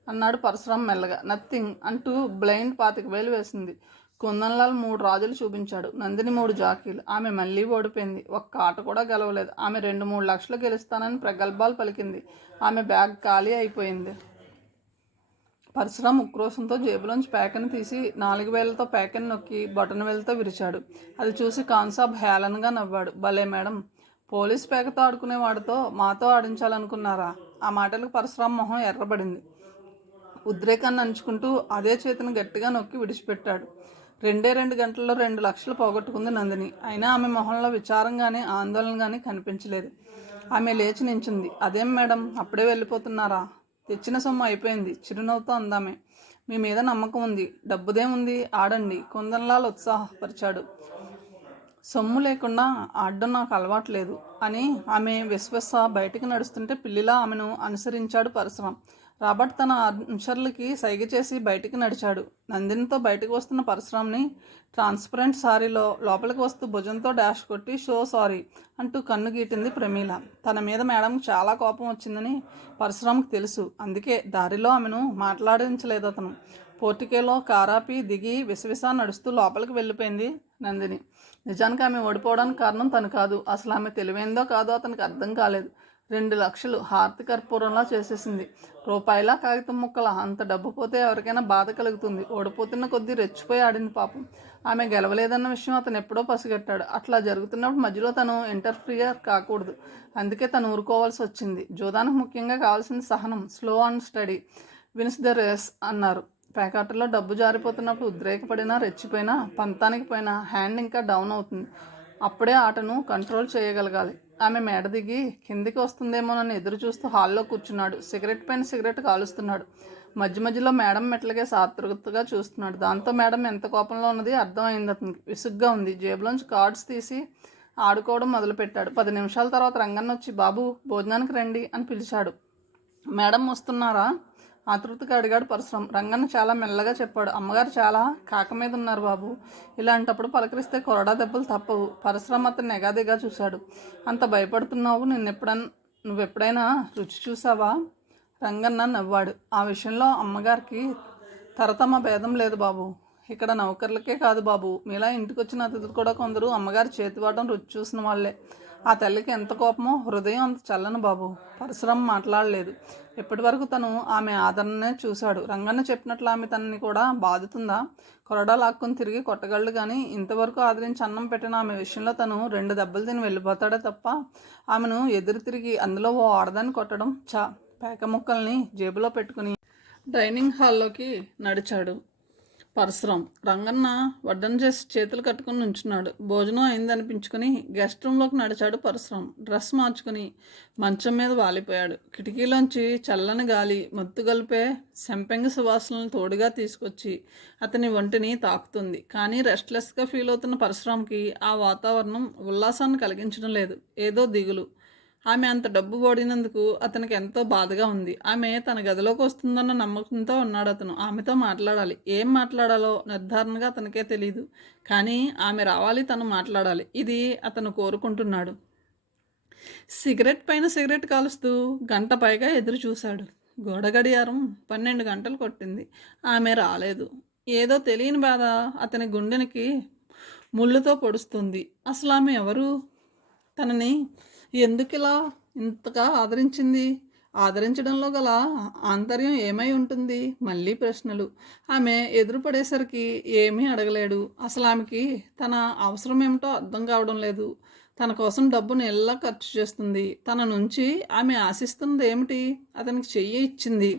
అన్నాడు పరశురాం మెల్లగా. నథింగ్ అంటూ బ్లైండ్ 25,000 వేసింది. కుందన్లాల్ 3 రాజులు చూపించాడు. నందిని 3 జాకీలు. ఆమె మళ్ళీ ఓడిపోయింది. ఒక్క ఆట కూడా గెలవలేదు. ఆమె 2-3 లక్షలు గెలుస్తానని ప్రగల్భాలు పలికింది. ఆమె బ్యాగ్ ఖాళీ అయిపోయింది. పరశురాం ఉక్రోషంతో జేబులోంచి ప్యాకెన్ తీసి 4,000తో ప్యాకెన్ నొక్కి బటన్ వేలుతో విరిచాడు. అది చూసి ఖాన్ సాబ్ హేళనగా నవ్వాడు. భలే మేడం, పోలీస్ పేకతో ఆడుకునేవాడితో మాతో ఆడించాలనుకున్నారా? ఆ మాటలకు పరశురాం మొహం ఎర్రబడింది. ఉద్రేకాన్ని అంచుకుంటూ అదే చేతిని గట్టిగా నొక్కి విడిచిపెట్టాడు. 2 గంటల్లో 2 లక్షలు పోగొట్టుకుంది నందిని. అయినా ఆమె మొహంలో విచారం కానీ ఆందోళన కానీ కనిపించలేదు. ఆమె లేచి నించుంది. అదేం మేడం, అప్పుడే వెళ్ళిపోతున్నారా? తెచ్చిన సొమ్ము అయిపోయింది చిరునవ్వుతో అందామే. మీ మీద నమ్మకం ఉంది, డబ్బుదేముంది, ఆడండి కుందన్లాల్ ఉత్సాహపరిచాడు. సొమ్ము లేకుండా ఆడడం నాకు అలవాట్లేదు అని ఆమె విశ్వస బయటికి నడుస్తుంటే పిల్లిలా ఆమెను అనుసరించాడు పరశురాం. రాబర్ట్ తన అనుచరులకి సైగ చేసి బయటికి నడిచాడు. నందినితో బయటకు వస్తున్న పరశురాంని ట్రాన్స్పరెంట్ సారీలో లోపలికి వస్తూ భుజంతో డాష్ కొట్టి షో సారీ అంటూ కన్ను గీటింది ప్రమీల. తన మీద మేడంకి చాలా కోపం వచ్చిందని పరశురాంకి తెలుసు. అందుకే దారిలో ఆమెను మాట్లాడించలేదు అతను. పోర్టికేలో కారాపి దిగి విసవిసా నడుస్తూ లోపలికి వెళ్ళిపోయింది నందిని. నిజానికి ఆమె ఓడిపోవడానికి కారణం తను కాదు. అసలు ఆమె తెలివైందో కాదో అతనికి అర్థం కాలేదు. 2 లక్షలు హారతి కర్పూరంలా చేసేసింది. రూపాయిలా కాగితం ముక్కల అంత డబ్బు పోతే ఎవరికైనా బాధ కలుగుతుంది. ఓడిపోతున్న కొద్దీ రెచ్చిపోయి ఆడింది పాపం. ఆమె గెలవలేదన్న విషయం అతను ఎప్పుడో పసిగట్టాడు. అట్లా జరుగుతున్నప్పుడు మధ్యలో తను ఇంటర్ఫియర్ కాకూడదు. అందుకే తను ఊరుకోవాల్సి వచ్చింది. జోదానికి ముఖ్యంగా కావాల్సింది సహనం. Slow and study wins the race అన్నారు. ప్యాకాటలో డబ్బు జారిపోతున్నప్పుడు ఉద్రేకపడినా రెచ్చిపోయినా పంతానికి పోయినా హ్యాండ్ ఇంకా డౌన్ అవుతుంది. అప్పుడే ఆటను కంట్రోల్ చేయగలగాలి. ఆమె మేడ దిగి కిందికి వస్తుందేమోనని ఎదురు చూస్తూ హాల్లో కూర్చున్నాడు. సిగరెట్ పైన సిగరెట్ కాలుస్తున్నాడు. మధ్య మధ్యలో మేడం మెట్లకే ఆతృతగా చూస్తున్నాడు. దాంతో మేడం ఎంత కోపంలో ఉన్నది అర్థమైంది అతనికి. విసుగ్గా ఉంది. జేబులోంచి కార్డ్స్ తీసి ఆడుకోవడం మొదలుపెట్టాడు. 10 నిమిషాల తర్వాత రంగన్న వచ్చి, బాబు భోజనానికి రండి అని పిలిచాడు. మేడం వస్తున్నారా? ఆతృతగా అడిగాడు పరశురాం. రంగన్న చాలా మెల్లగా చెప్పాడు, అమ్మగారు చాలా కాక మీద ఉన్నారు బాబు. ఇలాంటప్పుడు పలకరిస్తే కొరడా దెబ్బలు తప్పవు. పరశురాం అతన్ని ఎగాదిగా చూశాడు. అంత భయపడుతున్నావు, నువ్వెప్పుడైనా రుచి చూసావా? రంగన్న నవ్వాడు. ఆ విషయంలో అమ్మగారికి తరతమ భేదం లేదు బాబు. ఇక్కడ నౌకర్లకే కాదు బాబు, మీలా ఇంటికి వచ్చిన అతిథులు కూడా కొందరు అమ్మగారి చేతివాటం రుచి చూసిన వాళ్ళే. ఆ తల్లికి ఎంత కోపమో, హృదయం అంత చల్లని బాబు. పరశురాం మాట్లాడలేదు. ఇప్పటి వరకు తను ఆమె ఆదరణనే చూశాడు. రంగన్న చెప్పినట్లు ఆమె తనని కూడా బాదుతుందా? కొరడా లాక్కొని తిరిగి కొట్టగలడు కానీ ఇంతవరకు ఆదరించి అన్నం పెట్టిన ఆమె విషయంలో తను 2 దెబ్బలు తిని వెళ్ళిపోతాడే తప్ప ఆమెను ఎదురు తిరిగి అందులో ఓ ఆడదాన్ని కొట్టడం పేక ముక్కల్ని జేబులో పెట్టుకుని డైనింగ్ హాల్లోకి నడిచాడు పరశురాం. రంగన్న వడ్డన చేసి చేతులు కట్టుకుని నుంచున్నాడు. భోజనం అయిందనిపించుకుని గెస్ట్ రూమ్లోకి నడిచాడు పరశురాం. డ్రెస్ మార్చుకుని మంచం మీద వాలిపోయాడు. కిటికీలోంచి చల్లని గాలి మత్తు గలిపే సెంపెంగ సువాసనలను తోడుగా తీసుకొచ్చి అతని ఒంటిని తాకుతుంది. కానీ రెస్ట్లెస్గా ఫీల్ అవుతున్న పరశురాంకి ఆ వాతావరణం ఉల్లాసాన్ని కలిగించడం లేదు. ఏదో దిగులు. ఆమె అంత డబ్బు ఓడినందుకు అతనికి ఎంతో బాధగా ఉంది. ఆమె తన గదిలోకి వస్తుందన్న నమ్మకంతో ఉన్నాడు అతను. ఆమెతో మాట్లాడాలి. ఏం మాట్లాడాలో నిర్ధారణగా అతనికే తెలియదు. కానీ ఆమె రావాలి, తను మాట్లాడాలి. ఇది అతను కోరుకుంటున్నాడు. సిగరెట్ పైన సిగరెట్ కాలుస్తూ గంట పైగా ఎదురు చూశాడు. గోడ గడియారం 12 గంటలు కొట్టింది. ఆమె రాలేదు. ఏదో తెలియని బాధ అతని గుండెనికి ముళ్ళుతో పొడుస్తుంది. అసలు ఆమె ఎవరు? తనని ఎందుకిలా ఇంతగా ఆదరించింది? ఆదరించడంలో గల ఆంతర్యం ఏమై ఉంటుంది? మళ్ళీ ప్రశ్నలు. ఆమె ఎదురుపడేసరికి ఏమీ అడగలేడు. అసలు ఆమెకి తన అవసరం ఏమిటో అర్థం కావడం లేదు. తన కోసం డబ్బును ఎలా ఖర్చు చేస్తుంది? తన నుంచి ఆమె ఆశిస్తున్నది ఏమిటి? అతనికి చెయ్యి ఇచ్చింది.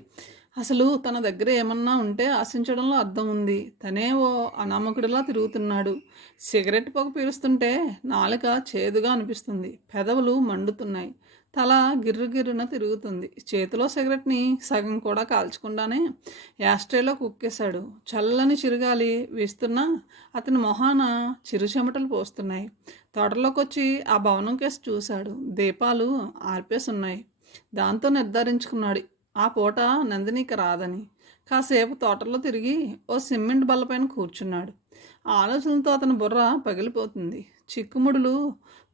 అసలు తన దగ్గర ఏమన్నా ఉంటే ఆశించడంలో అర్థం ఉంది. తనే ఓ అనామకుడిలా తిరుగుతున్నాడు. సిగరెట్ పొగ పీలుస్తుంటే నాలుక చేదుగా అనిపిస్తుంది. పెదవులు మండుతున్నాయి. తల గిర్రుగిర్రున తిరుగుతుంది. చేతిలో సిగరెట్ని సగం కూడా కాల్చకుండానే యాస్ట్రేలో కుక్కేశాడు. చల్లని చిరుగాలి వీస్తున్నా అతని మొహాన చిరు చెమటలు పోస్తున్నాయి. తోటలోకి వచ్చి ఆ భవనం కేసి చూశాడు. దీపాలు ఆర్పేసున్నాయి. దాంతో నిర్ధారించుకున్నాడు ఆ పూట నందినికి రాదని. కాసేపు తోటలో తిరిగి ఓ సిమెంట్ బల్లపైన కూర్చున్నాడు. ఆ ఆలోచనలతో అతని బుర్ర పగిలిపోతుంది. చిక్కుముడులు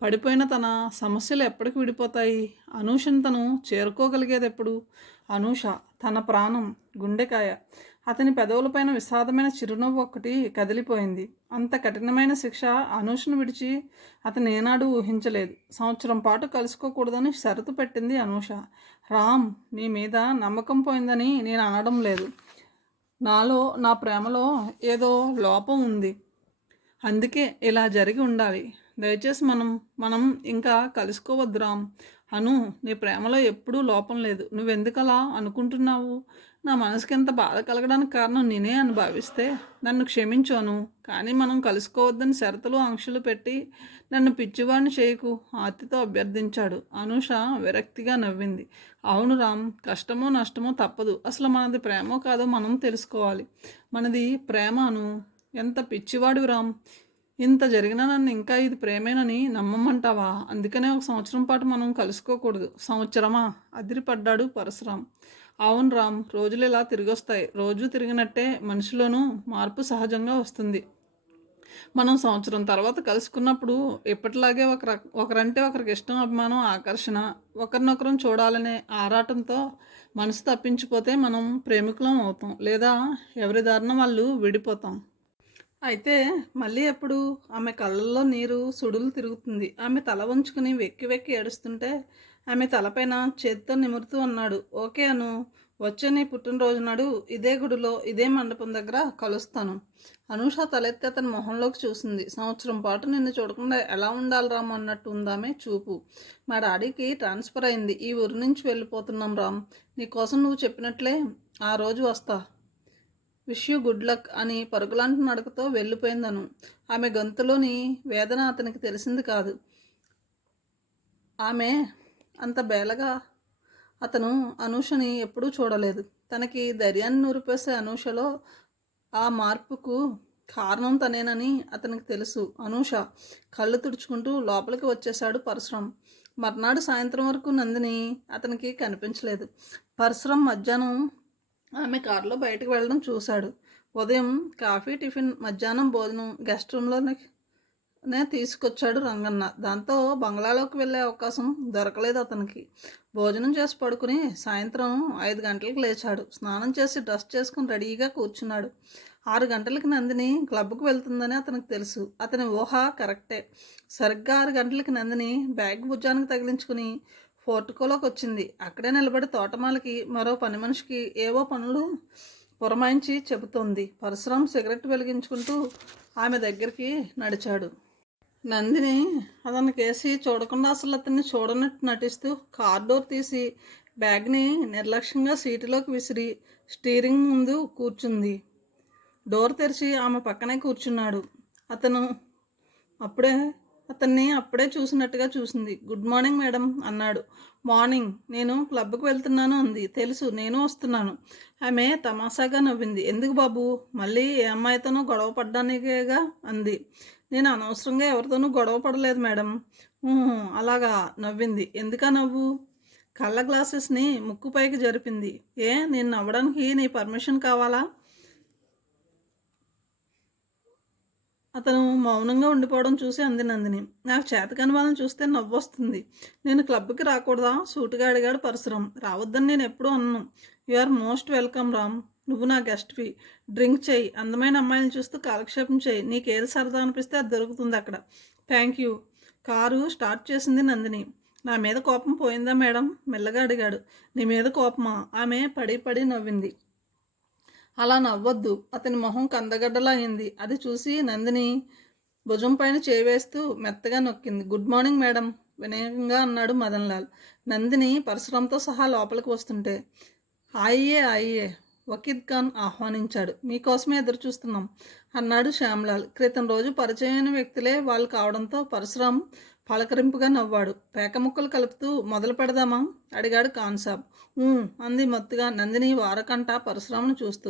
పడిపోయిన తన సమస్యలు ఎప్పటికి విడిపోతాయి? అనూషను తను చేరుకోగలిగేది ఎప్పుడు? అనూష తన ప్రాణం, గుండెకాయ. అతని పెదవులపైన విషాదమైన చిరునవ్వు ఒక్కటి కదిలిపోయింది. అంత కఠినమైన శిక్ష అనూషను విడిచి అతను ఏనాడు ఊహించలేదు. సంవత్సరం పాటు కలుసుకోకూడదని షరతు పెట్టింది అనూష. రామ్, నీ మీద నమ్మకం పోయిందని నేను అనడం లేదు. నా ప్రేమలో ఏదో లోపం ఉంది. అందుకే ఇలా జరిగి ఉండాలి. దయచేసి మనం ఇంకా కలుసుకోవద్దు రామ్. అను, నీ ప్రేమలో ఎప్పుడూ లోపం లేదు. నువ్వెందుకలా అనుకుంటున్నావు? నా మనసుకి ఎంత బాధ కలగడానికి కారణం నేనే అని భావిస్తే నన్ను క్షమించాను. కానీ మనం కలుసుకోవద్దని షరతులు ఆంక్షలు పెట్టి నన్ను పిచ్చివాడిని చేయకు, ఆర్తితో అభ్యర్థించాడు. అనూష విరక్తిగా నవ్వింది. అవును రామ్, కష్టమో నష్టమో తప్పదు. అసలు మనది ప్రేమో కాదో మనం తెలుసుకోవాలి. మనది ప్రేమ అను. ఎంత పిచ్చివాడు రామ్. ఇంత జరిగినా నన్ను ఇంకా ఇది ప్రేమేనని నమ్మమంటావా? అందుకనే 1 సంవత్సరం పాటు మనం కలుసుకోకూడదు. సంవత్సరమా? అదిరిపడ్డాడు పరశురాం. అవును రామ్, రోజులు ఇలా తిరిగొస్తాయి. రోజు తిరిగినట్టే మనిషిలోనూ మార్పు సహజంగా వస్తుంది. మనం సంవత్సరం తర్వాత కలుసుకున్నప్పుడు ఎప్పటిలాగే ఒకరంటే ఒకరికి ఇష్టం, అభిమానం, ఆకర్షణ, ఒకరినొకరం చూడాలనే ఆరాటంతో మనసు తప్పించిపోతే మనం ప్రేమికులం అవుతాం, లేదా ఎవరి దారిన వాళ్ళు విడిపోతాం. అయితే మళ్ళీ ఎప్పుడు? ఆమె కళ్ళల్లో నీరు సుడులు తిరుగుతుంది. ఆమె తల వంచుకుని వెక్కి వెక్కి ఏడుస్తుంటే ఆమె తలపైన చేత్తో నిమురుతూ అన్నాడు. ఓకే అను, వచ్చే నీ పుట్టినరోజు నాడు ఇదే గుడిలో ఇదే మండపం దగ్గర కలుస్తాను. అనూష తలెత్తి అతని మొహంలోకి చూసింది. సంవత్సరం పాటు నిన్ను చూడకుండా ఎలా ఉండాలి రామ్ అన్నట్టు ఉందామే చూపు. మా డాడీకి ట్రాన్స్ఫర్ అయింది, ఈ ఊరి నుంచి వెళ్ళిపోతున్నాం రామ్. నీకోసం నువ్వు చెప్పినట్లే ఆ రోజు వస్తా. విష్ యూ గుడ్ లక్ అని పరుగులాంటి నడకతో వెళ్ళిపోయిందను. ఆమె గొంతులోని వేదన అతనికి తెలిసింది కాదు. ఆమె అంత బేలగా అతను అనూషని ఎప్పుడూ చూడలేదు. తనకి ధైర్యాన్ని నూరిపోసే అనూషలో ఆ మార్పుకు కారణం తనేనని అతనికి తెలుసు. అనూష కళ్ళు తుడుచుకుంటూ లోపలికి వచ్చేశాడు పరశురాం. మర్నాడు సాయంత్రం వరకు నందిని అతనికి కనిపించలేదు. పరశురాం మధ్యాహ్నం ఆమె కారులో బయటకు వెళ్ళడం చూశాడు. ఉదయం కాఫీ, టిఫిన్, మధ్యాహ్నం భోజనం గెస్ట్ రూమ్లోనే తీసుకొచ్చాడు రంగన్న. దాంతో బంగ్లాలోకి వెళ్ళే అవకాశం దొరకలేదు అతనికి. భోజనం చేసి పడుకుని సాయంత్రం 5 గంటలకు లేచాడు. స్నానం చేసి డ్రెస్ చేసుకుని రెడీగా కూర్చున్నాడు. 6 గంటలకి నందిని క్లబ్కు వెళ్తుందని అతనికి తెలుసు. అతని ఊహ కరెక్టే. సరిగ్గా 6 గంటలకి నందిని బ్యాగ్ భుజానికి తగిలించుకుని పోర్టుకోలోకి వచ్చింది. అక్కడే నిలబడి తోటమాలకి మరో పని మనిషికి ఏవో పనులు పురమాయించి చెబుతోంది. పరశురాం సిగరెట్ వెలిగించుకుంటూ ఆమె దగ్గరికి నడిచాడు. నందిని అతని కేసి చూడకుండా అసలు అతన్ని చూడనట్టు నటిస్తూ కార్ డోర్ తీసి బ్యాగ్ని నిర్లక్ష్యంగా సీటులోకి విసిరి స్టీరింగ్ ముందు కూర్చుంది. డోర్ తెరిచి ఆమె పక్కనే కూర్చున్నాడు. అతన్ని అప్పుడే చూసినట్టుగా చూసింది. గుడ్ మార్నింగ్ మేడం అన్నాడు. మార్నింగ్, నేను క్లబ్కి వెళ్తున్నాను అంది. తెలుసు, నేను వస్తున్నాను. ఆమె తమాషాగా నవ్వింది. ఎందుకు బాబు, మళ్ళీ ఏ అమ్మాయితోనూ గొడవ పడ్డానికేగా అంది. నేను అనవసరంగా ఎవరితోనూ గొడవ పడలేదు మేడం. అలాగా నవ్వింది. ఎందుకా నవ్వు? కళ్ళ గ్లాసెస్ని ముక్కు పైకి జరిపింది. నేను నవ్వడానికి నీ పర్మిషన్ కావాలా? అతను మౌనంగా ఉండిపోవడం చూసి అంది నందిని. నాకు చేతకాని వాళ్ళని చూస్తే నవ్వొస్తుంది. నేను క్లబ్కి రాకూడదా? సూటుగా అడిగాడు పరశురాం. రావద్దని నేను ఎప్పుడూ అన్నాను. You are most welcome Ram. నువ్వు నా గెస్ట్వి. డ్రింక్ చేయి, అందమైన అమ్మాయిని చూస్తూ కాలక్షేపం చేయి. నీకు ఏది సరదా అనిపిస్తే అది దొరుకుతుంది అక్కడ. Thank you. కారు స్టార్ట్ చేసింది నందిని. నా మీద కోపం పోయిందా మేడం? మెల్లగా అడిగాడు. నీ మీద కోపమా? ఆమె పడి పడి నవ్వింది. అలా నవ్వొద్దు. అతని మొహం కందగడ్డలా అయింది. అది చూసి నందిని భుజం పైన చేవేస్తూ మెత్తగా నొక్కింది. గుడ్ మార్నింగ్ మేడం వినయంగా అన్నాడు మదన్లాల్. నందిని పరశురాంతో సహా లోపలికి వస్తుంటే ఆయియే వకీద్ ఖాన్ ఆహ్వానించాడు. మీకోసమే ఎదురు చూస్తున్నాం అన్నాడు శ్యామ్లాల్. క్రితం రోజు పరిచయమైన వ్యక్తులే వాళ్ళు కావడంతో పరశురాం పలకరింపుగా నవ్వాడు. పేక ముక్కలు కలుపుతూ మొదలు పెడదామా అడిగాడు ఖాన్సాబ్. అంది మత్తుగా నందిని వారకంట పరశురామును చూస్తూ.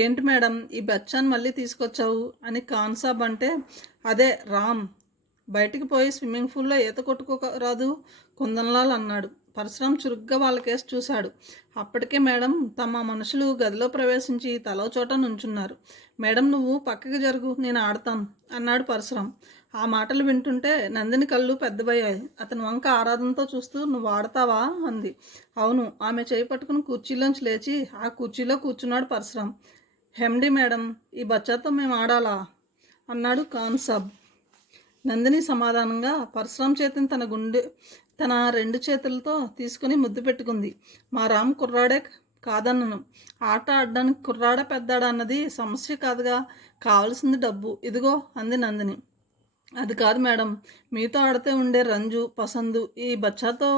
ఏంటి మేడం ఈ బచ్చాన్ని మళ్ళీ తీసుకొచ్చావు అని ఖాన్సాబ్ అంటే, అదే రామ్ బయటికి పోయి స్విమ్మింగ్ పూల్లో ఈత కొట్టుకోరాదు కుందన్లాల్ అన్నాడు. పరశురాం చురుగ్గా వాళ్ళ కేసు చూశాడు. అప్పటికే మేడం తమ మనుషులు గదిలో ప్రవేశించి తలో చోట నుంచున్నారు. మేడం నువ్వు పక్కకి జరుగు, నేను ఆడతాను అన్నాడు పరశురాం. ఆ మాటలు వింటుంటే నందిని కళ్ళు పెద్దవయ్యాయి. అతని వంక ఆరాధనతో చూస్తూ నువ్వు ఆడతావా అంది. అవును. ఆమె చేయి పట్టుకుని కుర్చీలోంచి లేచి ఆ కుర్చీలో కూర్చున్నాడు పరశురాం. హెమ్డీ మేడం, ఈ బచ్చాతో మేము ఆడాలా అన్నాడు ఖాన్సాబ్. నందిని సమాధానంగా పరశురాం చేతిని తన 2 చేతులతో తీసుకుని ముద్దు పెట్టుకుంది. మా రామ్ కుర్రాడే కాదన్నను. ఆట ఆడడానికి కుర్రాడా పెద్దాడా అన్నది సమస్య కాదుగా, కావలసింది డబ్బు. ఇదిగో అంది నందిని. అది కాదు మేడం, మీతో ఆడితే ఉండే రంజు పసందు ఈ బచ్చాతో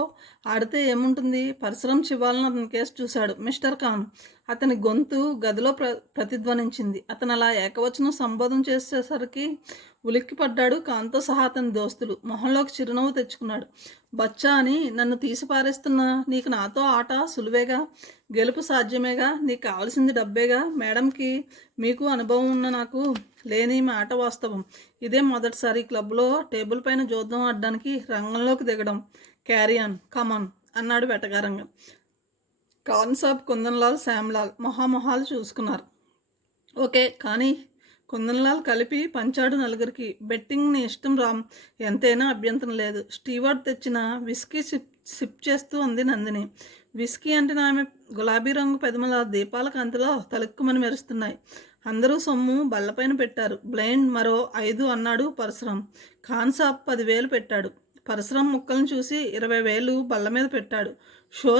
ఆడితే ఏముంటుంది? పరశురాం శివాలను అతని కేసు చూశాడు. మిస్టర్ ఖాన్ అతని గొంతు గదిలో ప్రతిధ్వనించింది. అతను అలా ఏకవచనం సంబోధన చేసేసరికి ఉలిక్కిపడ్డాడు ఖాన్తో సహా అతని దోస్తులు. మొహంలోకి చిరునవ్వు తెచ్చుకున్నాడు. బచ్చా అని నన్ను తీసి పారేస్తున్నా? నీకు నాతో ఆట సులువేగా, గెలుపు సాధ్యమేగా, నీకు కావాల్సింది డబ్బేగా. మేడంకి మీకు అనుభవం ఉన్న నాకు లేని మాట వాస్తవం. ఇదే మొదటిసారి క్లబ్లో టేబుల్ పైన జోద్యం ఆడడానికి రంగంలోకి దిగడం. క్యారియాన్ కమాన్ అన్నాడు వెటకారంగా. ఖాన్సాబ్, కుందన్లాల్, శ్యామ్లాల్ మొహాలు చూసుకున్నారు. ఓకే కానీ కుందన్లాల్ కలిపి పంచాడు నలుగురికి. బెట్టింగ్ నీ ఇష్టం రామ్, ఎంతైనా అభ్యంతరం లేదు. స్టీవర్డ్ తెచ్చిన విస్కీ సిప్ చేస్తూ అంది నందిని. విస్కీ అంటే ఆమె గులాబీ రంగు పెదమల దీపాల కాంతిలో తలుక్కుమని మెరుస్తున్నాయి. అందరూ సొమ్ము బల్లపైన పెట్టారు. బ్లైండ్ మరో 5 అన్నాడు పరశురాం. ఖాన్సాబ్ 10,000 పెట్టాడు. పరశురాం ముక్కలను చూసి 20,000 బల్ల మీద పెట్టాడు. షో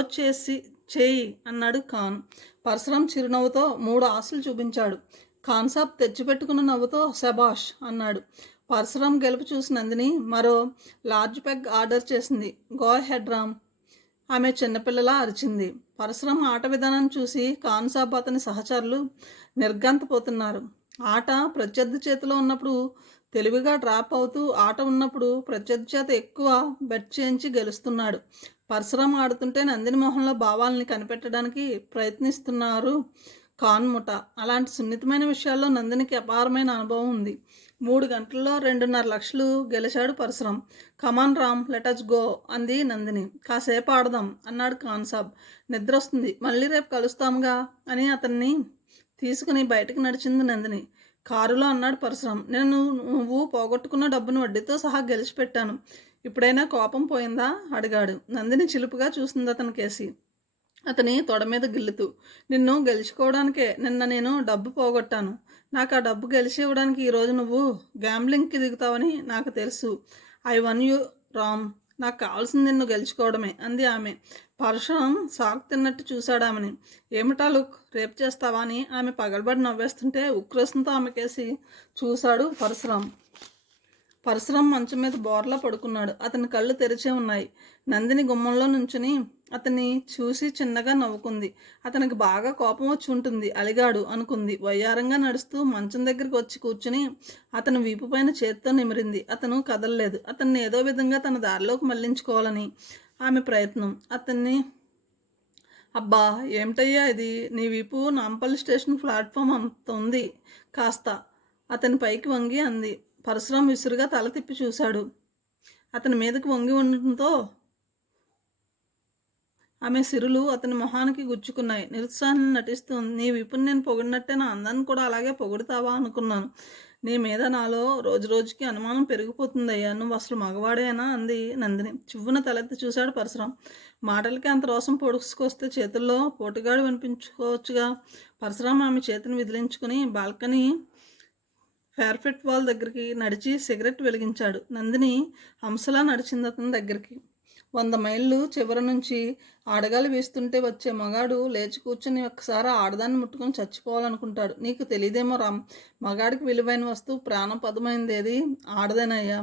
చేయి అన్నాడు ఖాన్. పరశురాం చిరునవ్వుతో 3 ఆశలు చూపించాడు. ఖాన్ సాబ్ తెచ్చిపెట్టుకున్న నవ్వుతో శబాష్ అన్నాడు. పరశురాం గెలుపు చూసి నందిని మరో లార్జ్ పెగ్ ఆర్డర్ చేసింది. గో హెడ్ రామ్, ఆమె చిన్నపిల్లలా అరిచింది. పరశురాం ఆట విధానాన్ని చూసి ఖాన్ సాబ్ అతని సహచరులు నిర్గంతపోతున్నారు. ఆట ప్రత్యర్థి చేతిలో ఉన్నప్పుడు తెలివిగా డ్రాప్ అవుతూ, ఆట ఉన్నప్పుడు ప్రత్యర్థి చేత ఎక్కువ బెట్ చేయించి గెలుస్తున్నాడు. పరశురాం ఆడుతుంటే నందిని మొహంలో భావాలని కనిపెట్టడానికి ప్రయత్నిస్తున్నారు ఖాన్ ముఠ. అలాంటి సున్నితమైన విషయాల్లో నందినికి అపారమైన అనుభవం ఉంది. 3 గంటల్లో 2.5 లక్షలు గెలిచాడు పరశురాం. కమాన్ రామ్, లెటస్ గో అంది నందిని. కాసేపు ఆడదాం అన్నాడు ఖాన్ సాబ్. నిద్ర వస్తుంది, మళ్ళీ రేపు కలుస్తాముగా అని అతన్ని తీసుకుని బయటకు నడిచింది నందిని. కారులో అన్నాడు పరశురాం, నువ్వు పోగొట్టుకున్న డబ్బును వడ్డీతో సహా గెలిచి పెట్టాను. ఇప్పుడైనా కోపం పోయిందా అడిగాడు. నందిని చిలుపుగా చూసింది అతని కేసి, అతని తొడ మీద గిల్లుతూ. నిన్ను గెలుచుకోవడానికే నిన్న నేను డబ్బు పోగొట్టాను. నాకు ఆ డబ్బు గెలిచి ఇవ్వడానికి ఈరోజు నువ్వు గ్యాంబ్లింగ్కి దిగుతావని నాకు తెలుసు. ఐ వన్ యూ రామ్, నాకు కావాల్సింది నిన్ను గెలుచుకోవడమే అంది ఆమె. పరశురాం సాకు తిన్నట్టు చూశాడు ఆమెని. ఏమిటా లుక్, రేపు చేస్తావా అని ఆమె పగలబడి నవ్వేస్తుంటే ఉక్రోషంతో ఆమెకేసి చూశాడు పరశురాం. పరశురాం మంచం మీద బోర్లా పడుకున్నాడు. అతని కళ్ళు తెరిచే ఉన్నాయి. నందిని గుమ్మంలో నుంచుని అతన్ని చూసి చిన్నగా నవ్వుకుంది. అతనికి బాగా కోపం వచ్చి ఉంటుంది, అలిగాడు అనుకుంది. వయ్యారంగా నడుస్తూ మంచం దగ్గరికి వచ్చి కూర్చుని అతను వీపు పైన చేత్తో నిమిరింది. అతను కదలలేదు. అతన్ని ఏదో విధంగా తన దారిలోకి మళ్లించుకోవాలని ఆమె ప్రయత్నం. అతన్ని, అబ్బా ఏమిటయ్యా ఇది, నీ వీపు నాంపల్లి స్టేషన్ ప్లాట్ఫామ్ అంత ఉంది కాస్త అతని పైకి వంగి అంది. పరశురాం విసురుగా తల తిప్పి చూశాడు. అతని మీదకి వంగి ఉండటంతో ఆమె సిరులు అతని మొహానికి గుచ్చుకున్నాయి. నిరుత్సాహాన్ని నటిస్తూ, నీ విపుని నేను పొగిడినట్టే నా అందాన్ని కూడా అలాగే పొగుడుతావా అనుకున్నాను. నీ మీద నాలో రోజు రోజుకి అనుమానం పెరిగిపోతుందయ్యా. నువ్వు అసలు మగవాడేనా అంది నందిని. చివ్వున తలెత్తి చూశాడు పరశురాం. మాటలకి అంత రోసం పొడుచుకొస్తే చేతుల్లో పోటుగాడు వినిపించుకోవచ్చుగా. పరశురాం ఆమె చేతిని విదిలించుకుని బాల్కనీ ఫేర్ఫెట్ వాల్ దగ్గరికి నడిచి సిగరెట్ వెలిగించాడు. నందిని హంసలా నడిచింది అతని దగ్గరికి. 100 మైళ్ళు చివరి నుంచి ఆడగాలి వీస్తుంటే వచ్చే మగాడు లేచి కూర్చుని ఒక్కసారి ఆడదాన్ని ముట్టుకొని చచ్చిపోవాలనుకుంటాడు. నీకు తెలియదేమో రామ్, మగాడికి విలువైన వస్తువు ప్రాణపదమైంది ఏది ఆడదేనయ్యా.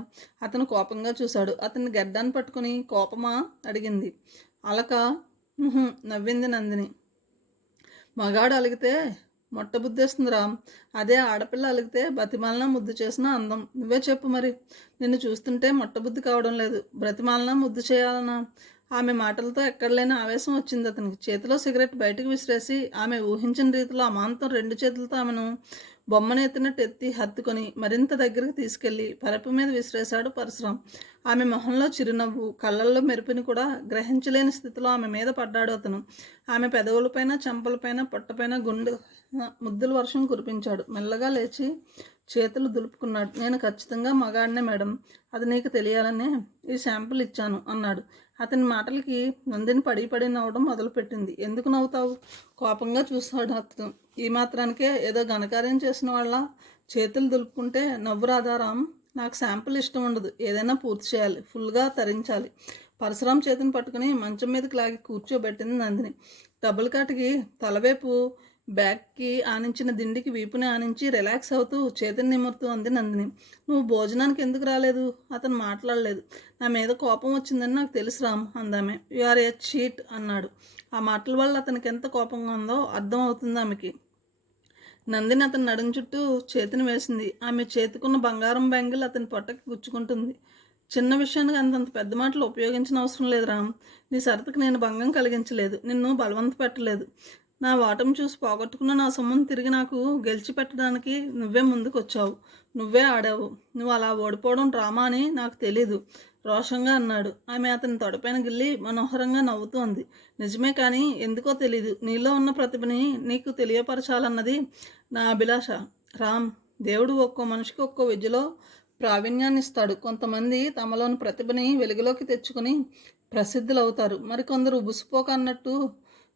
అతను కోపంగా చూశాడు. అతన్ని గడ్డాన్ని పట్టుకుని కోపమా అడిగింది. అలక నవ్వింది నందిని. మగాడు అలిగితే మొట్టబుద్ధేస్తుంది రామ్, అదే ఆడపిల్ల అలిగితే బతిమాలన ముద్దు చేసిన అందం. నువ్వే చెప్పు మరి, నిన్ను చూస్తుంటే మొట్టబుద్ధి కావడం లేదు, బ్రతిమాలన ముద్దు చేయాలనా? ఆమె మాటలతో ఎక్కడలేని ఆవేశం వచ్చింది అతనికి. చేతిలో సిగరెట్ బయటకు విసిరేసి ఆమె ఊహించిన రీతిలో అమాంతం 2 చేతులతో ఆమెను బొమ్మను ఎత్తినట్టు ఎత్తి హత్తుకొని మరింత దగ్గరికి తీసుకెళ్లి పరపు మీద విసిరేశాడు పరశురాం. ఆమె మొహంలో చిరునవ్వు, కళ్ళల్లో మెరుపుని కూడా గ్రహించలేని స్థితిలో ఆమె మీద పడ్డాడు అతను. ఆమె పెదవులపైన, చెంపలపైన, పొట్టపైన ముద్దుల వర్షం కురిపించాడు. మెల్లగా లేచి చేతులు దులుపుకున్నాడు. నేను ఖచ్చితంగా మగాడినే మేడం, అది నీకు తెలియాలనే ఈ శాంపుల్ ఇచ్చాను అన్నాడు. అతని మాటలకి నందిని పడి నవ్వడం మొదలుపెట్టింది. ఎందుకు నవ్వుతావు? కోపంగా చూస్తాడు అతను. ఈ మాత్రానికే ఏదో ఘనకార్యం చేసిన వాళ్ళ చేతులు దులుపుకుంటే నవ్వు రాదారాం? నాకు శాంపుల్ ఇష్టం ఉండదు, ఏదైనా పూర్తి చేయాలి, ఫుల్గా తరించాలి. పరశురాం చేతిని పట్టుకుని మంచం మీదకి లాగి కూర్చోబెట్టింది నందిని. డబుల్ కాటికి తలవైపు బ్యాగ్కి ఆనించిన దిండికి వీపుని ఆనించి రిలాక్స్ అవుతూ చేతిని నిమురుతూ అంది నందిని. నువ్వు భోజనానికి ఎందుకు రాలేదు? అతను మాట్లాడలేదు. నా మీద కోపం వచ్చిందని నాకు తెలుసు రామ్ అందామె. యు ఆర్ ఏ చీట్ అన్నాడు. ఆ మాటల వల్ల అతనికి ఎంత కోపంగా ఉందో అర్థం అవుతుంది ఆమెకి. నందిని అతని నడుం చుట్టూ చేతిని వేసింది. ఆమె చేతికున్న బంగారం బ్యాంగిల్ అతని పొట్టకి గుచ్చుకుంటుంది. చిన్న విషయానికి అంతంత పెద్ద మాటలు ఉపయోగించిన అవసరం లేదు రామ్. నీ సరతకు నేను భంగం కలిగించలేదు, నిన్ను బలవంత పెట్టలేదు. నా ఓటమి చూసి పోగొట్టుకున్న నా సొమ్మును తిరిగి నాకు గెలిచి పెట్టడానికి నువ్వే ముందుకు వచ్చావు, నువ్వే ఆడావు. నువ్వు అలా ఓడిపోవడం డ్రామా అని నాకు తెలీదు రోషంగా అన్నాడు. ఆమె అతని తొడపైన గిల్లి మనోహరంగా నవ్వుతూ అంది. నిజమే, కానీ ఎందుకో తెలీదు, నీలో ఉన్న ప్రతిభని నీకు తెలియపరచాలన్నది నా అభిలాష. రామ్, దేవుడు ఒక్కో మనిషికి ఒక్కో విద్యలో ప్రావీణ్యాన్ని ఇస్తాడు. కొంతమంది తమలోని ప్రతిభని వెలుగులోకి తెచ్చుకొని ప్రసిద్ధులు అవుతారు. మరికొందరు బుసిపోక అన్నట్టు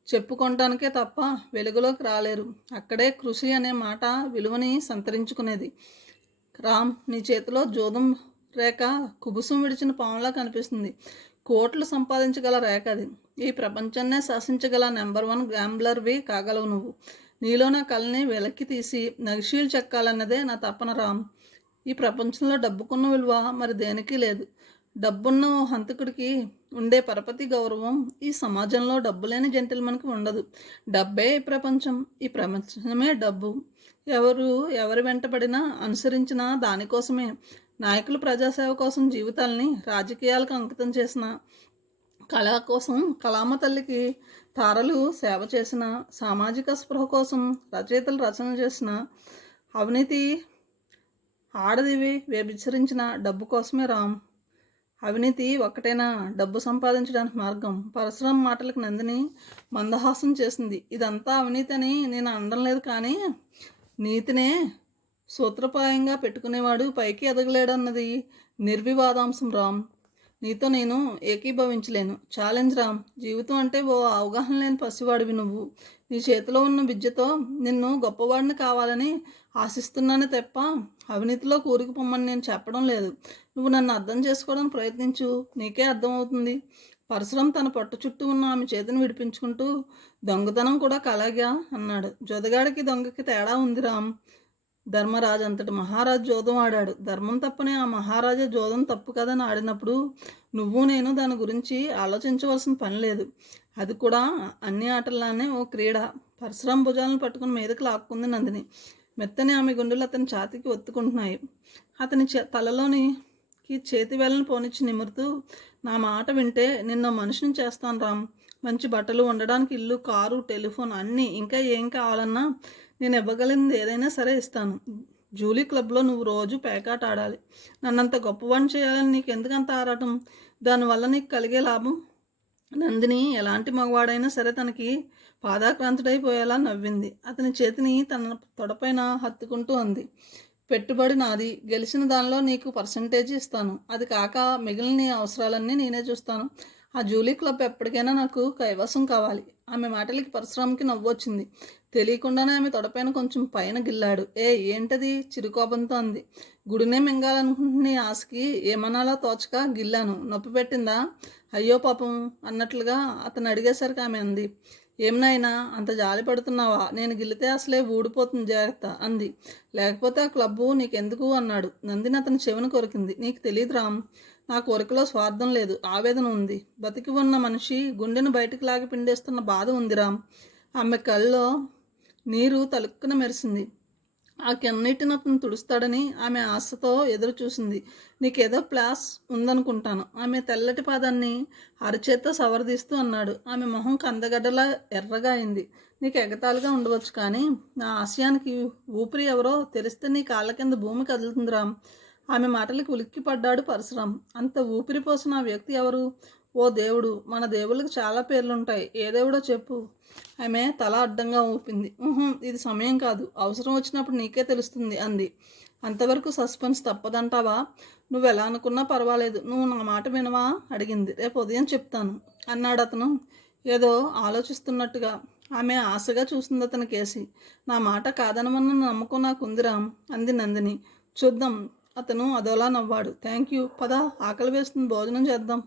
చెప్పుకోవటానికే తప్ప వెలుగులోకి రాలేరు. అక్కడే కృషి అనే మాట విలువని సంతరించుకునేది. రామ్, నీ చేతిలో జూదం రేఖ కుబుసం విడిచిన పాములా కనిపిస్తుంది. కోట్లు సంపాదించగల రేఖ అది. ఈ ప్రపంచాన్నే శాసించగల నెంబర్ 1 గ్యాంబ్లర్వి కాగలవు నువ్వు. నీలో నా కళని వెలక్కి తీసి నగిషీలు చెక్కాలన్నదే నా తపన రామ్. ఈ ప్రపంచంలో డబ్బుకున్న విలువ మరి దేనికి లేదు. డబ్బున్న ఓ హంతకుడికి ఉండే పరపతి గౌరవం ఈ సమాజంలో డబ్బు లేని జెంటిల్మన్కి ఉండదు. డబ్బే ఈ ప్రపంచం, ఈ ప్రపంచమే డబ్బు. ఎవరి వెంటబడినా అనుసరించినా దానికోసమే. నాయకులు ప్రజాసేవ కోసం జీవితాల్ని రాజకీయాలకు అంకితం చేసిన, కళ కోసం కళామ తల్లికి తారలు సేవ చేసిన, సామాజిక స్పృహ కోసం రచయితలు రచన చేసిన, అవినీతి ఆడదివి వ్యభిచరించిన డబ్బు కోసమే రామ్. అవినీతి ఒక్కటేనా డబ్బు సంపాదించడానికి మార్గం? పరశురాం మాటలకు నందిని మందహాసం చేసింది. ఇదంతా అవినీతి అని నేను అనడం లేదు, కానీ నీతినే సూత్రప్రాయంగా పెట్టుకునేవాడు పైకి ఎదగలేడన్నది నిర్వివాదాంశం రామ్. నీతో నేను ఏకీభవించలేను. ఛాలెంజ్ రామ్. జీవితం అంటే ఓ అవగాహన లేని పసివాడివి నువ్వు. నీ చేతిలో ఉన్న విద్యతో నిన్ను గొప్పవాడిని కావాలని ఆశిస్తున్నానే తప్ప అవినీతిలో కూరుకుపోమని నేను చెప్పడం లేదు. నువ్వు నన్ను అర్థం చేసుకోవడానికి ప్రయత్నించు, నీకే అర్థమవుతుంది. పరశురాం తన పొట్ట చుట్టూ ఉన్న ఆమె చేతిని విడిపించుకుంటూ, దొంగతనం కూడా కలాగా అన్నాడు. జొదగాడికి దొంగకి తేడా ఉంది రామ్. ధర్మరాజు అంతటి మహారాజు జోదం ఆడాడు. ధర్మం తప్పనే ఆ మహారాజా జోదం తప్పు కదని ఆడినప్పుడు నువ్వు నేను దాని గురించి ఆలోచించవలసిన పని లేదు. అది కూడా అన్ని ఆటల్లానే ఓ క్రీడ. పరశురాం భుజాలను పట్టుకుని మీదకి లాక్కుంది నందిని. మెత్తని ఆమె గుండెలు అతని ఛాతీకి ఒత్తుకుంటున్నాయి. అతని తలలోనికి చేతి వేళ్ళను పోనిచ్చి నిమురుతూ, నా మాట వింటే నిన్న మనిషిని చేస్తాను రామ్. మంచి బట్టలు, ఉండడానికి ఇల్లు, కారు, టెలిఫోన్ అన్నీ, ఇంకా ఏం కావాలన్నా నేను ఇవ్వగలిగింది ఏదైనా సరే ఇస్తాను. జూలీ క్లబ్లో నువ్వు రోజు పేకాట ఆడాలి. నన్నంత గొప్పవాడిని చేయాలని నీకు ఎందుకంత ఆరాటం? దానివల్ల నీకు కలిగే లాభం? నందిని ఎలాంటి మగవాడైనా సరే తనకి పాదాక్రాంతుడైపోయేలా నవ్వింది. అతని చేతిని తన తొడపైన హత్తుకుంటూ అంది. పెట్టుబడి నాది. గెలిచిన దానిలో నీకు పర్సంటేజ్ ఇస్తాను. అది కాక మిగిలిన నీ అవసరాలన్నీ నేనే చూస్తాను. ఆ జూలీ క్లబ్ ఎప్పటికైనా నాకు కైవసం కావాలి. ఆమె మాటలకి పరశురాంకి నవ్వొచ్చింది. తెలియకుండానే ఆమె తొడపైన కొంచెం పైన గిల్లాడు. ఏంటది? చిరుకోపంతో అంది. గుడినే మింగాలనుకుంటున్న ఆశకి ఏమనాలో తోచక గిల్లాను. నొప్పి పెట్టిందా? అయ్యో పాపం అన్నట్లుగా అతను అడిగేసరికి ఆమె అంది. ఏం నాయనా అంత జాలి పడుతున్నావా? నేను గిల్లితే అసలే ఊడిపోతుంది, జాగ్రత్త అంది. లేకపోతే ఆ క్లబ్బు నీకెందుకు అన్నాడు. నందిని అతని చెవిని కొరికింది. నీకు తెలియదు రామ్, నా కోరికలో స్వార్థం లేదు, ఆవేదన ఉంది. బతికి ఉన్న మనిషి గుండెను బయటికి లాగి పిండేస్తున్న బాధ ఉంది రామ్. ఆమె కళ్ళలో నీరు తలుక్కున మెరిసింది. ఆ కన్నీటిని అతను తుడుస్తాడని ఆమె ఆశతో ఎదురు చూసింది. నీకేదో ప్లాస్ ఉందనుకుంటాను. ఆమె తెల్లటి పాదాన్ని అరచేత్తో సవరదీస్తూ అన్నాడు. ఆమె మొహం కందగడ్డలా ఎర్రగా అయింది. నీకు ఎగతాళిగా ఉండవచ్చు, కానీ నా ఆశయానికి ఊపిరి ఎవరో తెలిస్తే నీ కాళ్ళ కింద భూమి కదులుతుంది రామ్. ఆమె మాటలకి ఉలిక్కి పడ్డాడు పరశురాం. అంత ఊపిరి పోసిన ఆ వ్యక్తి ఎవరు? ఓ దేవుడు. మన దేవుళ్ళకి చాలా పేర్లుంటాయి, ఏ దేవుడో చెప్పు. ఆమె తల అడ్డంగా ఊపింది. ఇది సమయం కాదు, అవసరం వచ్చినప్పుడు నీకే తెలుస్తుంది అంది. అంతవరకు సస్పెన్స్ తప్పదంటావా? నువ్వు ఎలా అనుకున్నా పర్వాలేదు. నువ్వు నా మాట వినవా అడిగింది. రేపు ఉదయం చెప్తాను అన్నాడు అతను ఏదో ఆలోచిస్తున్నట్టుగా. ఆమె ఆశగా చూసింది అతని కేసి. నా మాట కాదనమన్న నమ్మకం నాకుందిరాం అంది నందిని. చూద్దాం. అతను అదోలా నవ్వాడు. థ్యాంక్ యూ, పద, ఆకలి వేస్తుంది, భోజనం చేద్దాం.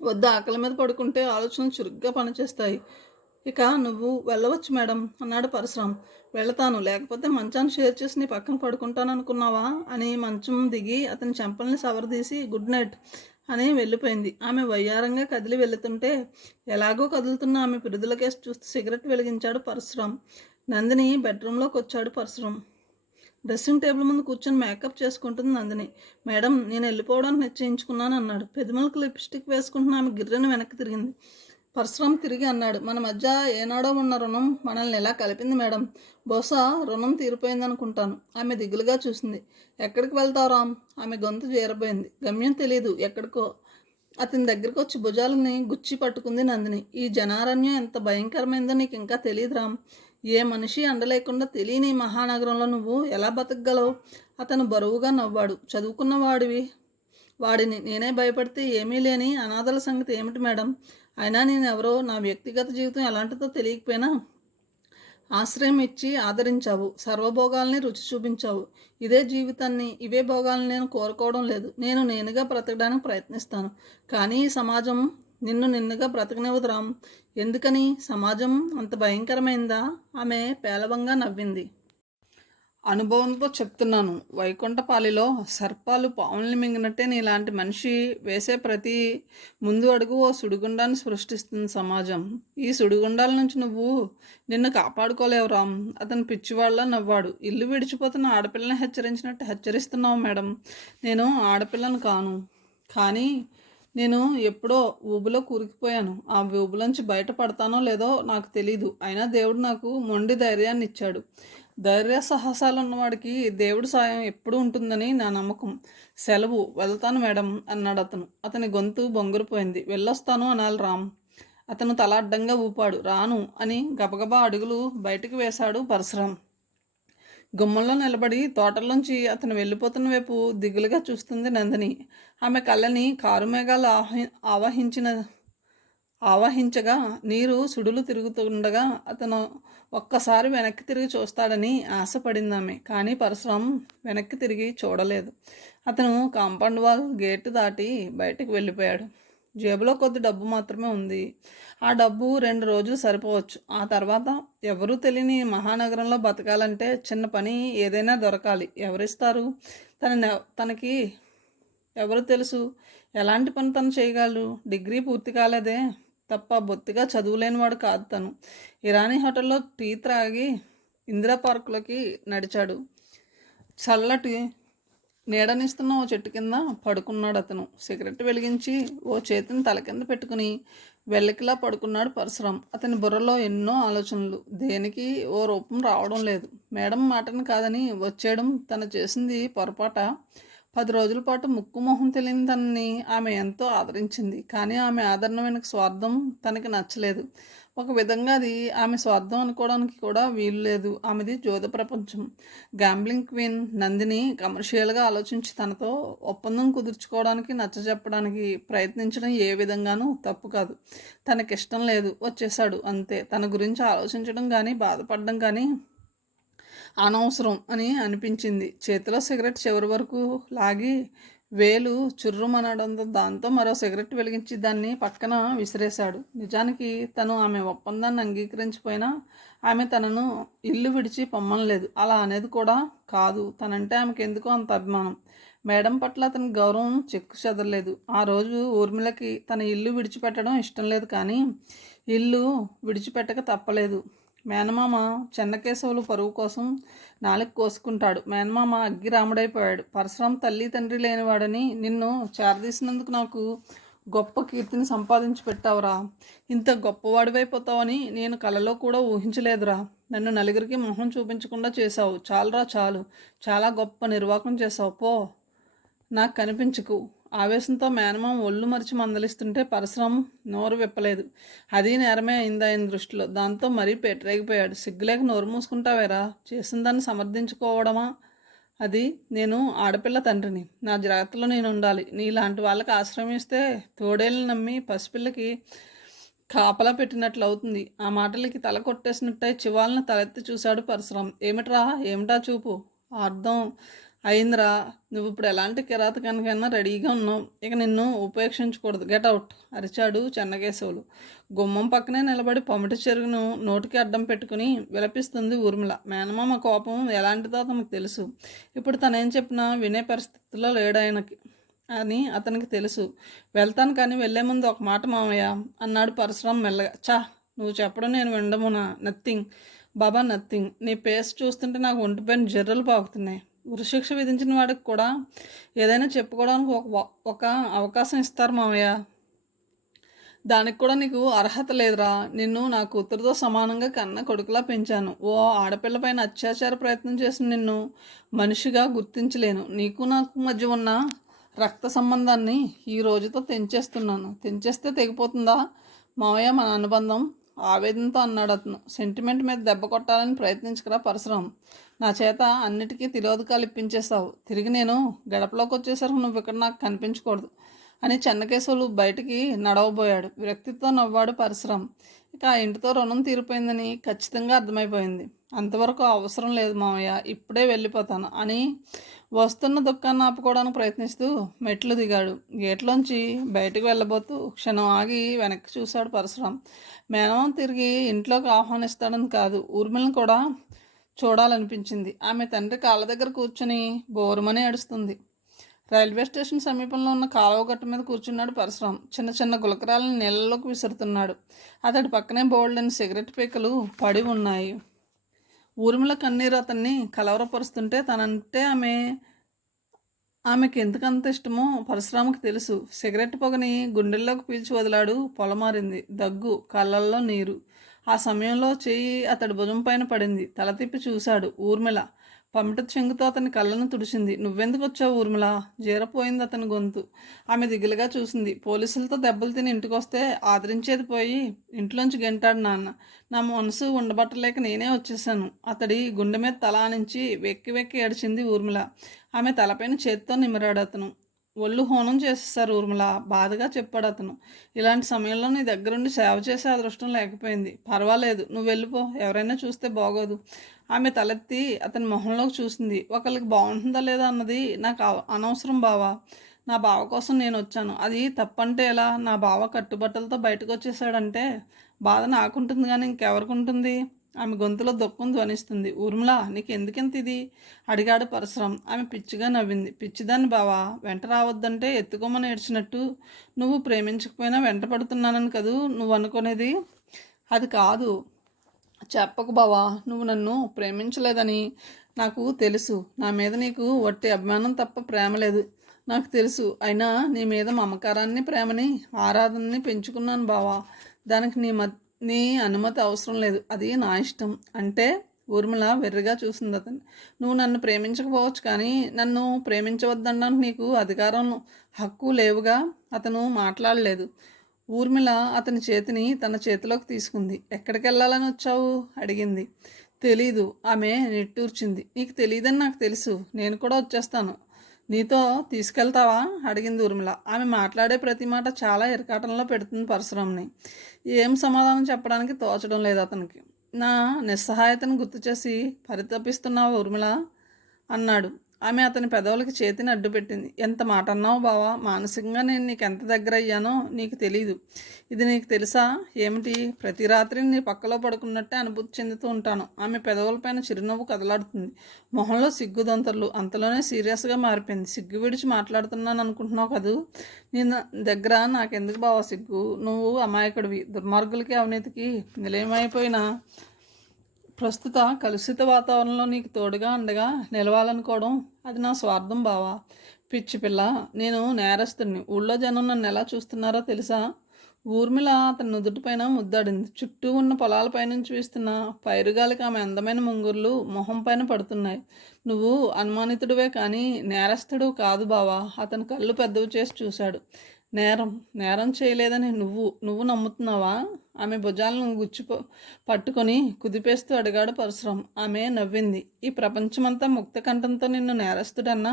వద్దు, ఆకలి మీద పడుకుంటే ఆలోచనలు చురుగ్గా పనిచేస్తాయి. ఇక నువ్వు వెళ్ళవచ్చు మేడం అన్నాడు పరశురాం. వెళతాను, లేకపోతే మంచాన్ని షేర్ చేసి నీ పక్కన పడుకుంటాను అనుకున్నావా అని మంచం దిగి అతని చెంపల్ని సవరదీసి గుడ్ నైట్ అని వెళ్ళిపోయింది. ఆమె వయ్యారంగా కదిలి వెళుతుంటే ఎలాగో కదులుతున్న ఆమె పిరుదుల కేసు చూస్తూ సిగరెట్ వెలిగించాడు పరశురాం. నందిని బెడ్రూమ్లోకి వచ్చాడు పరశురాం. డ్రెస్సింగ్ టేబుల్ ముందు కూర్చొని మేకప్ చేసుకుంటుంది నందిని. మేడం, నేను వెళ్ళిపోవడానికి నిశ్చయించుకున్నాను అన్నాడు. పెదములకు లిప్స్టిక్ వేసుకుంటున్న ఆమె గిర్రెను వెనక్కి తిరిగింది. పరశురాం తిరిగి అన్నాడు. మన మధ్య ఏనాడో ఉన్న రుణం మనల్ని ఎలా కలిపింది మేడం. బహుశా రుణం తీరిపోయిందనుకుంటాను. ఆమె దిగులుగా చూసింది. ఎక్కడికి వెళ్తావు రామ్? ఆమె గొంతు చేరబోయింది. గమ్యం తెలీదు, ఎక్కడికో. అతని దగ్గరికి వచ్చి భుజాలని గుచ్చి పట్టుకుంది నందిని. ఈ జనారణ్యం ఎంత భయంకరమైందో నీకు ఇంకా తెలియదు రామ్. ఏ మనిషి అండలేకుండా తెలియని మహానగరంలో నువ్వు ఎలా బతకగలవు? అతను బరువుగా నవ్వాడు. చదువుకున్న వాడిని నేనే భయపడితే ఏమీ లేని అనాథల సంగతి ఏమిటి మేడం? అయినా నేనెవరో, నా వ్యక్తిగత జీవితం ఎలాంటిదో తెలియకపోయినా ఆశ్రయం ఇచ్చి ఆదరించావు, సర్వభోగాల్ని రుచి చూపించావు. ఇదే జీవితాన్ని, ఇవే భోగాల్ని నేను కోరుకోవడం లేదు. నేను నేనుగా బ్రతకడానికి ప్రయత్నిస్తాను. కానీ ఈ సమాజం నిన్ను నిన్నుగా బ్రతకనివ్వదు రామ్. ఎందుకని? సమాజం అంత భయంకరమైందా? ఆమె పేలవంగా నవ్వింది. అనుభవంతో చెప్తున్నాను. వైకుంఠపాలిలో సర్పాలు పాముల్ని మింగినట్టే నీలాంటి మనిషి వేసే ప్రతి ముందు అడుగు ఓ సుడిగుండాన్ని సృష్టిస్తుంది సమాజం. ఈ సుడిగుండాల నుంచి నిన్ను కాపాడుకోలేవు రామ్. అతను పిచ్చివాళ్ళ నవ్వాడు. ఇల్లు విడిచిపోతున్న ఆడపిల్లని హెచ్చరించినట్టు హెచ్చరిస్తున్నావు మేడం. నేను ఆడపిల్లను కాను. కానీ నేను ఎప్పుడో ఊబులో కూరుకుపోయాను. ఆ ఊబులోంచి బయటపడతానో లేదో నాకు తెలీదు. అయినా దేవుడు నాకు మొండి ధైర్యాన్ని ఇచ్చాడు. ధైర్య సాహసాలు ఉన్నవాడికి దేవుడి సాయం ఎప్పుడు ఉంటుందని నా నమ్మకం. సెలవు, వెళ్తాను మేడం అన్నాడు అతను. అతని గొంతు బొంగురుపోయింది. వెళ్ళొస్తాను అనాలి రామ్. అతను తల అడ్డంగా ఊపాడు. రాను అని గబగబా అడుగులు బయటికి వేశాడు పరశురాం. గుమ్మంలో నిలబడి తోటల్లోంచి అతను వెళ్ళిపోతున్న వైపు దిగులుగా చూస్తుంది నందిని. ఆమె కళ్ళని కారు మేఘాలు ఆవహించగా నీరు సుడులు తిరుగుతుండగా అతను ఒక్కసారి వెనక్కి తిరిగి చూస్తాడని ఆశపడిందామె. కానీ పరశురాం వెనక్కి తిరిగి చూడలేదు. అతను కాంపౌండ్ వాల్ గేటు దాటి బయటకు వెళ్ళిపోయాడు. జేబులో కొద్ది డబ్బు మాత్రమే ఉంది. ఆ డబ్బు 2 రోజులు సరిపోవచ్చు. ఆ తర్వాత ఎవరూ తెలియని మహానగరంలో బతకాలంటే చిన్న పని ఏదైనా దొరకాలి. ఎవరిస్తారు? తనకి ఎవరు తెలుసు? ఎలాంటి పని తను చేయగలరు? డిగ్రీ పూర్తి కాలేదే తప్ప బొత్తిగా చదువులేనివాడు కాదు తను. ఇరానీ హోటల్లో టీ త్రాగి ఇందిరా పార్కులోకి నడిచాడు. చల్లటి నీడనిస్తున్న ఓ చెట్టు కింద పడుకున్నాడు అతను. సిగరెట్ వెలిగించి ఓ చేతిని తల కింద పెట్టుకుని వెల్లకిలా పడుకున్నాడు పరశురాం. అతని బుర్రలో ఎన్నో ఆలోచనలు. దేనికి ఓ రూపం రావడం లేదు. మేడం మాటని కాదని వచ్చేయడం తను చేసింది పొరపాట. 10 రోజుల పాటు ముక్కు మొహం తెలియని తనని ఆమె ఎంతో ఆదరించింది. కానీ ఆమె ఆదరణ వెనుక స్వార్థం తనకి నచ్చలేదు. ఒక విధంగా అది ఆమె స్వార్థం అనుకోవడానికి కూడా వీలు లేదు. ఆమెది జోద ప్రపంచం. గ్యాంబ్లింగ్ క్వీన్ నందిని కమర్షియల్గా ఆలోచించి తనతో ఒప్పందం కుదుర్చుకోవడానికి నచ్చజెప్పడానికి ప్రయత్నించడం ఏ విధంగానూ తప్పు కాదు. తనకిష్టం లేదు, వచ్చేశాడు అంతే. తన గురించి ఆలోచించడం కానీ బాధపడడం కానీ అనవసరం అని అనిపించింది. చేతిలో సిగరెట్ చివరి వరకు లాగి వేలు చుర్రుమనడంతో దాంతో మరో సిగరెట్ వెలిగించి దాన్ని పక్కన విసిరేశాడు. నిజానికి తను ఆమె ఒప్పందాన్ని అంగీకరించిపోయినా ఆమె తనను ఇల్లు విడిచి పొమ్మనలేదు. అలా అనేది కూడా కాదు. తనంటే ఆమెకు ఎందుకో అంత అభిమానం. మేడం పట్ల అతనికి గౌరవం చెక్కు చెదరలేదు. ఆ రోజు ఊర్మిళకి తన ఇల్లు విడిచిపెట్టడం ఇష్టం లేదు. కానీ ఇల్లు విడిచిపెట్టక తప్పలేదు. మేనమామ చెన్నకేశవులు పరువు కోసం నాలుగు కోసుకుంటాడు. మేనమామ అగ్గి రాముడైపోయాడు. పరశురాం తల్లి తండ్రి లేనివాడని నిన్ను చేరదీసినందుకు నాకు గొప్ప కీర్తిని సంపాదించి పెట్టావురా. ఇంత గొప్పవాడివైపోతావని నేను కలలో కూడా ఊహించలేదురా. నన్ను నలుగురికి మొహం చూపించకుండా చేశావు. చాలురా చాలు. చాలా గొప్ప నిర్వాకం చేశావు. పో, నాకు కనిపించకు. ఆవేశంతో మేనమామ ఒళ్ళు మరిచి మందలిస్తుంటే పరశురాం నోరు విప్పలేదు. అది నేరమే అయింది ఆయన దృష్టిలో. దాంతో మరీ పెట్టరేగిపోయాడు. సిగ్గులేక నోరు మూసుకుంటావేరా? చేసిన దాన్ని సమర్థించుకోవడమా అది? నేను ఆడపిల్ల తండ్రిని. నా జాగ్రత్తలో నేను ఉండాలి. నీలాంటి వాళ్ళకి ఆశ్రయం ఇస్తే తోడేళ్ళని నమ్మి పసిపిల్లకి కాపలా పెట్టినట్లు అవుతుంది. ఆ మాటలకి తల కొట్టేసినట్టయి చివాలను తలెత్తి చూశాడు పరశురాం. ఏమిటా చూపు? అర్థం అయిందిరా. నువ్వు ఇప్పుడు ఎలాంటి కిరాతకానికైనా రెడీగా ఉన్నావు. ఇక నిన్ను ఉపేక్షించకూడదు. గెట్ అవుట్ అరిచాడు చెన్నకేశవులు. గుమ్మం పక్కనే నిలబడి పమిటి చెరుగును నోటికి అడ్డం పెట్టుకుని విలపిస్తుంది ఊర్మిళ. మేనమామ కోపం ఎలాంటిదో తమకు తెలుసు. ఇప్పుడు తనేం చెప్పినా వినే పరిస్థితిలో లేడాయనకి అని అతనికి తెలుసు. వెళ్తాను, కానీ వెళ్లే ముందు ఒక మాట మామయ్య అన్నాడు పరశురాం మెల్లగా. నువ్వు చెప్పడం నేను వినడమునా? నథింగ్ బాబా, నథింగ్. నీ పేస్ చూస్తుంటే నాకు ఒంటిపైన జర్రలు పాకుతున్నాయి. ఉరిశిక్ష విధించిన వాడికి కూడా ఏదైనా చెప్పుకోవడానికి ఒక అవకాశం ఇస్తారు మామయ్య. దానికి కూడా నీకు అర్హత లేదురా. నిన్ను నా కూతురుతో సమానంగా కన్న కొడుకులా పెంచాను. ఓ ఆడపిల్ల పైన అత్యాచార ప్రయత్నం చేసిన నిన్ను మనిషిగా గుర్తించలేను. నీకు నాకు మధ్య ఉన్న రక్త సంబంధాన్ని ఈ రోజుతో తెంచేస్తున్నాను. తెంచేస్తే తెగిపోతుందా మామయ్య మన అనుబంధం? ఆవేదనతో అన్నాడు అతను. సెంటిమెంట్ మీద దెబ్బ కొట్టాలని ప్రయత్నించకరా పరశురాం. నా చేత అన్నిటికీ తిరోధకాలు ఇప్పించేస్తావు. తిరిగి నేను గడపలోకి వచ్చేసరికి నువ్వు ఇక్కడ నాకు కనిపించకూడదు అని చెన్నకేశవులు బయటికి నడవబోయాడు. విరక్తితో నవ్వాడు పరశురాం. ఇక ఆ ఇంటితో రుణం తీరిపోయిందని ఖచ్చితంగా అర్థమైపోయింది. అంతవరకు అవసరం లేదు మామయ్య, ఇప్పుడే వెళ్ళిపోతాను అని వస్తున్న దుఃఖాన్ని ఆపుకోవడానికి ప్రయత్నిస్తూ మెట్లు దిగాడు. గేట్లోంచి బయటకు వెళ్ళబోతూ క్షణం ఆగి వెనక్కి చూశాడు పరశురాం. మేనమామ తిరిగి ఇంట్లోకి ఆహ్వానిస్తాడని కాదు, ఊర్మిళను కూడా చూడాలనిపించింది. ఆమె తండ్రి కాళ్ళ దగ్గర కూర్చొని బోరుమని ఏడుస్తుంది. రైల్వే స్టేషన్ సమీపంలో ఉన్న కాలువ గట్టు మీద కూర్చున్నాడు పరశురాం. చిన్న చిన్న గులకరాలను నీళ్ళలోకి విసురుతున్నాడు. అతడి పక్కనే బోల్డని సిగరెట్ పీకలు పడి ఉన్నాయి. ఊర్మిళ కన్నీరు అతన్ని కలవరపరుస్తుంటే తనంటే ఆమెకి ఎందుకంత ఇష్టమో పరశురాముకి తెలుసు. సిగరెట్ పొగని గుండెల్లోకి పీల్చి వదిలాడు. పొలమారింది దగ్గు, కళ్ళల్లో నీరు. ఆ సమయంలో చెయ్యి అతడి భుజం పైన పడింది. తల తిప్పి చూశాడు. ఊర్మిళ పమిట చెంగుతో అతని కళ్ళను తుడిచింది. నువ్వెందుకు వచ్చావు ఊర్మిళ? జీరపోయింది అతని గొంతు. ఆమె దిగులుగా చూసింది. పోలీసులతో దెబ్బలు తిని ఇంటికొస్తే ఆదరించేది పోయి ఇంట్లోంచి గెంటాడు నాన్న. నా మనసు ఉండబట్టలేక నేనే వచ్చేసాను. అతడి గుండె మీద తల ఆనించి వెక్కి వెక్కి ఏడిచింది ఊర్మిళ. ఆమె తలపైన చేత్తో నిమిరాడు అతను. ఒళ్ళు హోనం చేసేసారు ఊర్మిళ, బాధగా చెప్పాడు అతను. ఇలాంటి సమయంలో నీ దగ్గరుండి సేవ చేసే అదృష్టం లేకపోయింది. పర్వాలేదు, నువ్వు వెళ్ళిపో, ఎవరైనా చూస్తే బాగోదు. ఆమె తలెత్తి అతని మొహంలోకి చూసింది. ఒకళ్ళకి బాగుంటుందా లేదా అన్నది నాకు అనవసరం బావా. నా బావ కోసం నేను వచ్చాను. అది తప్పంటే ఎలా? నా బావ కట్టుబట్టలతో బయటకు వచ్చేసాడంటే బాధ నాకుంటుంది కానీ ఇంకెవరికి ఉంటుంది? ఆమె గొంతులో దుఃఖం ధ్వనిస్తుంది. ఊర్మిళ, నీకు ఎందుకెంత ఇది? అడిగాడు పరశురాం. ఆమె పిచ్చిగా నవ్వింది. పిచ్చిదాన్ని బావా, వెంట రావద్దంటే ఎత్తుకోమని ఏడ్చినట్టు నువ్వు ప్రేమించకపోయినా వెంట పడుతున్నానని కదూ నువ్వు అనుకునేది? అది కాదు. చెప్పకు బావా, నువ్వు నన్ను ప్రేమించలేదని నాకు తెలుసు. నా మీద నీకు వట్టి అభిమానం తప్ప ప్రేమ లేదు, నాకు తెలుసు. అయినా నీ మీద మమకారాన్ని, ప్రేమని, ఆరాధనని పెంచుకున్నాను బావా. దానికి నీ అనుమతి అవసరం లేదు. అది నా ఇష్టం. అంటే? ఊర్మిళ వెర్రిగా చూసింది అతన్ని. నువ్వు నన్ను ప్రేమించకపోవచ్చు, కానీ నన్ను ప్రేమించవద్దనడానికి నీకు అధికారం, హక్కు లేవుగా. అతను మాట్లాడలేదు. ఊర్మిళ అతని చేతిని తన చేతిలోకి తీసుకుంది. ఎక్కడికి వెళ్ళాలని వచ్చావు? అడిగింది. తెలీదు. ఆమె నిట్టూర్చింది. నీకు తెలియదని నాకు తెలుసు. నేను కూడా వచ్చేస్తాను. నీతో తీసుకెళ్తావా? అడిగింది ఊర్మిళ. ఆమె మాట్లాడే ప్రతి మాట చాలా ఇరకాటంలో పెడుతుంది పరశురాంని. ఏం సమాధానం చెప్పడానికి తోచడం లేదు అతనికి. నా నిస్సహాయతను గుర్తు చేసి పరితపిస్తున్నావా ఊర్మిళ అన్నాడు. ఆమె అతని పెదవులకి చేతిని అడ్డుపెట్టింది. ఎంత మాట అన్నావు బావా. మానసికంగా నేను నీకు ఎంత దగ్గర అయ్యానో నీకు తెలీదు. ఇది నీకు తెలుసా? ఏమిటి? ప్రతి రాత్రి నీ పక్కలో పడుకున్నట్టే అనుభూతి చెందుతూ ఉంటాను. ఆమె పెదవులపైన చిరునవ్వు కదలాడుతుంది. మొహంలో సిగ్గుదొంతర్లు. అంతలోనే సీరియస్గా మారిపోయింది. సిగ్గు విడిచి మాట్లాడుతున్నాను అనుకుంటున్నావు కదూ? నీ దగ్గర నాకెందుకు బావా సిగ్గు? నువ్వు అమాయకుడివి. దుర్మార్గులకి, అవినీతికి నిలయమైపోయినా ప్రస్తుత కలుషిత వాతావరణంలో నీకు తోడుగా అండగా నిలవాలనుకోవడం అది నా స్వార్థం బావా. పిచ్చి పిల్ల, నేను నేరస్తుడిని. ఊళ్ళో జనం నన్ను ఎలా చూస్తున్నారో తెలుసా? ఊర్మిళ అతని నుదుటిపైన ముద్దాడింది. చుట్టూ ఉన్న పొలాలపైనుంచి వీస్తున్న పైరుగాలికి ఆమె అందమైన ముంగుర్లు మొహం పైన పడుతున్నాయి. నువ్వు అనుమానితుడివే కానీ నేరస్తుడు కాదు బావా. అతని కళ్ళు పెద్దవి చేసి చూశాడు. నేరం చేయలేదని నువ్వు నమ్ముతున్నావా? ఆమె భుజాలను పట్టుకొని కుదిపేస్తూ అడిగాడు పరశురాం. ఆమె నవ్వింది. ఈ ప్రపంచమంతా ముక్త కంఠంతో నిన్ను నేరస్తుడన్నా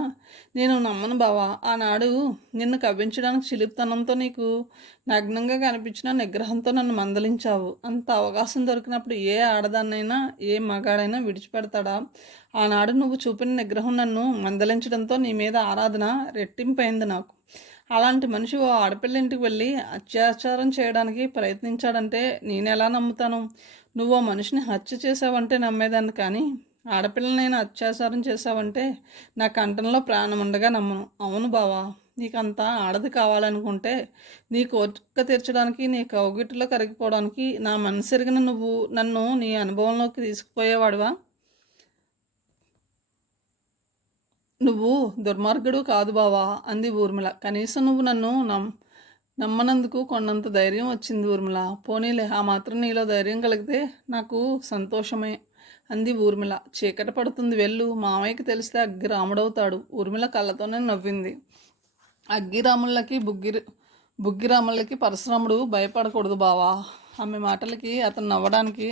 నేను నమ్మను బావా. ఆనాడు నిన్ను కవ్వించడానికి చిలిపితనంతో నీకు నగ్నంగా కనిపించిన నిగ్రహంతో నన్ను మందలించావు. అంత అవకాశం దొరికినప్పుడు ఏ ఆడదాన్నైనా ఏ మగాడైనా విడిచిపెడతాడా? ఆనాడు నువ్వు చూపిన నిగ్రహం నన్ను మందలించడంతో నీ మీద ఆరాధన రెట్టింపైంది నాకు. అలాంటి మనిషి ఓ ఆడపిల్ల ఇంటికి వెళ్ళి అత్యాచారం చేయడానికి ప్రయత్నించాడంటే నేను ఎలా నమ్ముతాను? నువ్వు ఓ మనిషిని హత్య చేసావంటే నమ్మేదాన్ని, కానీ ఆడపిల్లనైనా అత్యాచారం చేసావంటే నా కంఠంలో ప్రాణం ఉండగా నమ్మను. అవును బావా, నీకంతా ఆడది కావాలనుకుంటే నీ కోరిక తీర్చడానికి, నీ కౌగిటిలో కరిగిపోవడానికి నా మనసెరిగిన నువ్వు నన్ను నీ అనుభవంలోకి తీసుకుపోయేవాడివా? నువ్వు దుర్మార్గుడు కాదు బావా అంది ఊర్మిళ. కనీసం నువ్వు నన్ను నమ్మనందుకు కొండంత ధైర్యం వచ్చింది ఊర్మిళ. పోనీలే, ఆ మాత్రం నీలో ధైర్యం కలిగితే నాకు సంతోషమే అంది ఊర్మిళ. చీకటి పడుతుంది, వెళ్ళు. మామయ్యకి తెలిస్తే అగ్గి రాముడవుతాడు. ఊర్మిళ కళ్ళతోనే నవ్వింది. అగ్గిరాములకి బుగ్గిరాములకి పరశురాముడు భయపడకూడదు బావా. ఆమె మాటలకి అతను నవ్వడానికి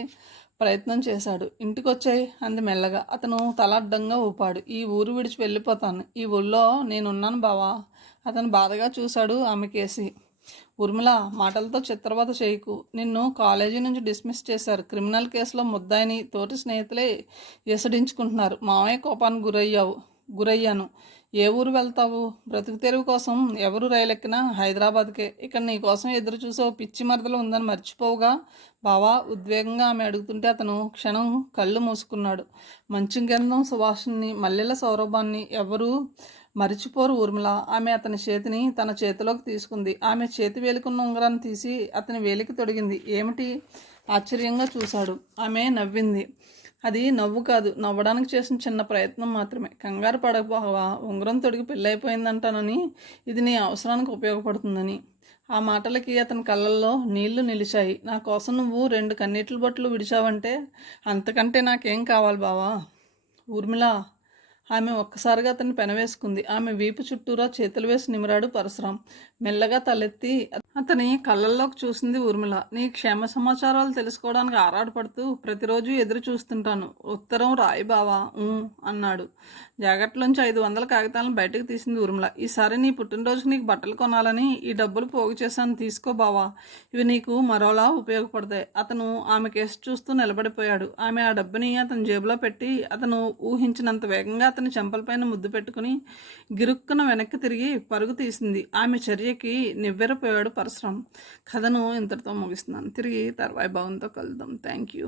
ప్రయత్నం చేశాడు. ఇంటికొచ్చాయి అంది మెల్లగా. అతను తల అడ్డంగా ఊపాడు. ఈ ఊరు విడిచి వెళ్ళిపోతాను. ఈ ఊళ్ళో నేనున్నాను బావా. అతను బాధగా చూశాడు ఆమె కేసి. ఊర్మిళ, మాటలతో చిత్రవద చేయకు. నిన్ను కాలేజీ నుంచి డిస్మిస్ చేశారు. క్రిమినల్ కేసులో ముద్దాయిని తోటి స్నేహితులే ఎసడించుకుంటున్నారు. మామయ్య కోపానికి గురయ్యాను. ఏ ఊరు వెళ్తావు? బ్రతుకు తెరువు కోసం ఎవరు రైలెక్కినా హైదరాబాద్కే. ఇక్కడ నీ కోసం ఎదురు చూసే ఓ పిచ్చి మరదలు ఉందని మర్చిపోవుగా బావా. ఉద్వేగంగా ఆమె అడుగుతుంటే అతను క్షణం కళ్ళు మూసుకున్నాడు. మంచు గంధం సువాసనని, మల్లెల సౌరభాన్ని ఎవరు మరిచిపోరు ఊర్మిళ. ఆమె అతని చేతిని తన చేతిలోకి తీసుకుంది. ఆమె చేతి వేలికున్న ఉంగరాన్ని తీసి అతని వేలికి తొడిగింది. ఏమిటి? ఆశ్చర్యంగా చూశాడు. ఆమె నవ్వింది. అది నవ్వు కాదు, నవ్వడానికి చేసిన చిన్న ప్రయత్నం మాత్రమే. కంగారు పడకపోవా, ఉంగరం తొడిగి పెళ్ళైపోయిందంటానని, ఇది నీ అవసరానికి ఉపయోగపడుతుందని. ఆ మాటలకి అతని కళ్ళల్లో నీళ్లు నిలిచాయి. నా కోసం నువ్వు 2 కన్నీటి బొట్లు విడిచావంటే అంతకంటే నాకేం కావాలి బావా. ఊర్మిళ, ఆమె ఒక్కసారిగా అతన్ని పెనవేసుకుంది. ఆమె వీపు చుట్టూరా చేతులు వేసి నిమిరాడు పరశురాం. మెల్లగా తలెత్తి అతని కళ్ళల్లోకి చూసింది ఊర్మిళ. నీ క్షేమ సమాచారాలు తెలుసుకోవడానికి ఆరాటపడుతూ ప్రతిరోజు ఎదురు చూస్తుంటాను. ఉత్తరం రాయి బావా అన్నాడు. జాకెట్లోంచి 500 కాగితాలను బయటకు తీసింది ఊర్మిళ. ఈసారి నీ పుట్టినరోజుకి నీకు బట్టలు కొనాలని ఈ డబ్బులు పోగు చేశాను, తీసుకో బావా. ఇవి నీకు మరోలా ఉపయోగపడతాయి. అతను ఆమె కేసు చూస్తూ నిలబడిపోయాడు. ఆమె ఆ డబ్బుని అతని జేబులో పెట్టి అతను ఊహించినంత వేగంగా అతని చెంపలపైన ముద్దు పెట్టుకుని గిరుక్కున వెనక్కి తిరిగి పరుగు తీసింది. ఆమె చర్యకి నివ్వెరపోయాడు పరశురాం. కథను ఇంతటితో ముగిస్తున్నాను. తిరిగి తర్వాయి భావంతో కలుద్దాం. Thank you.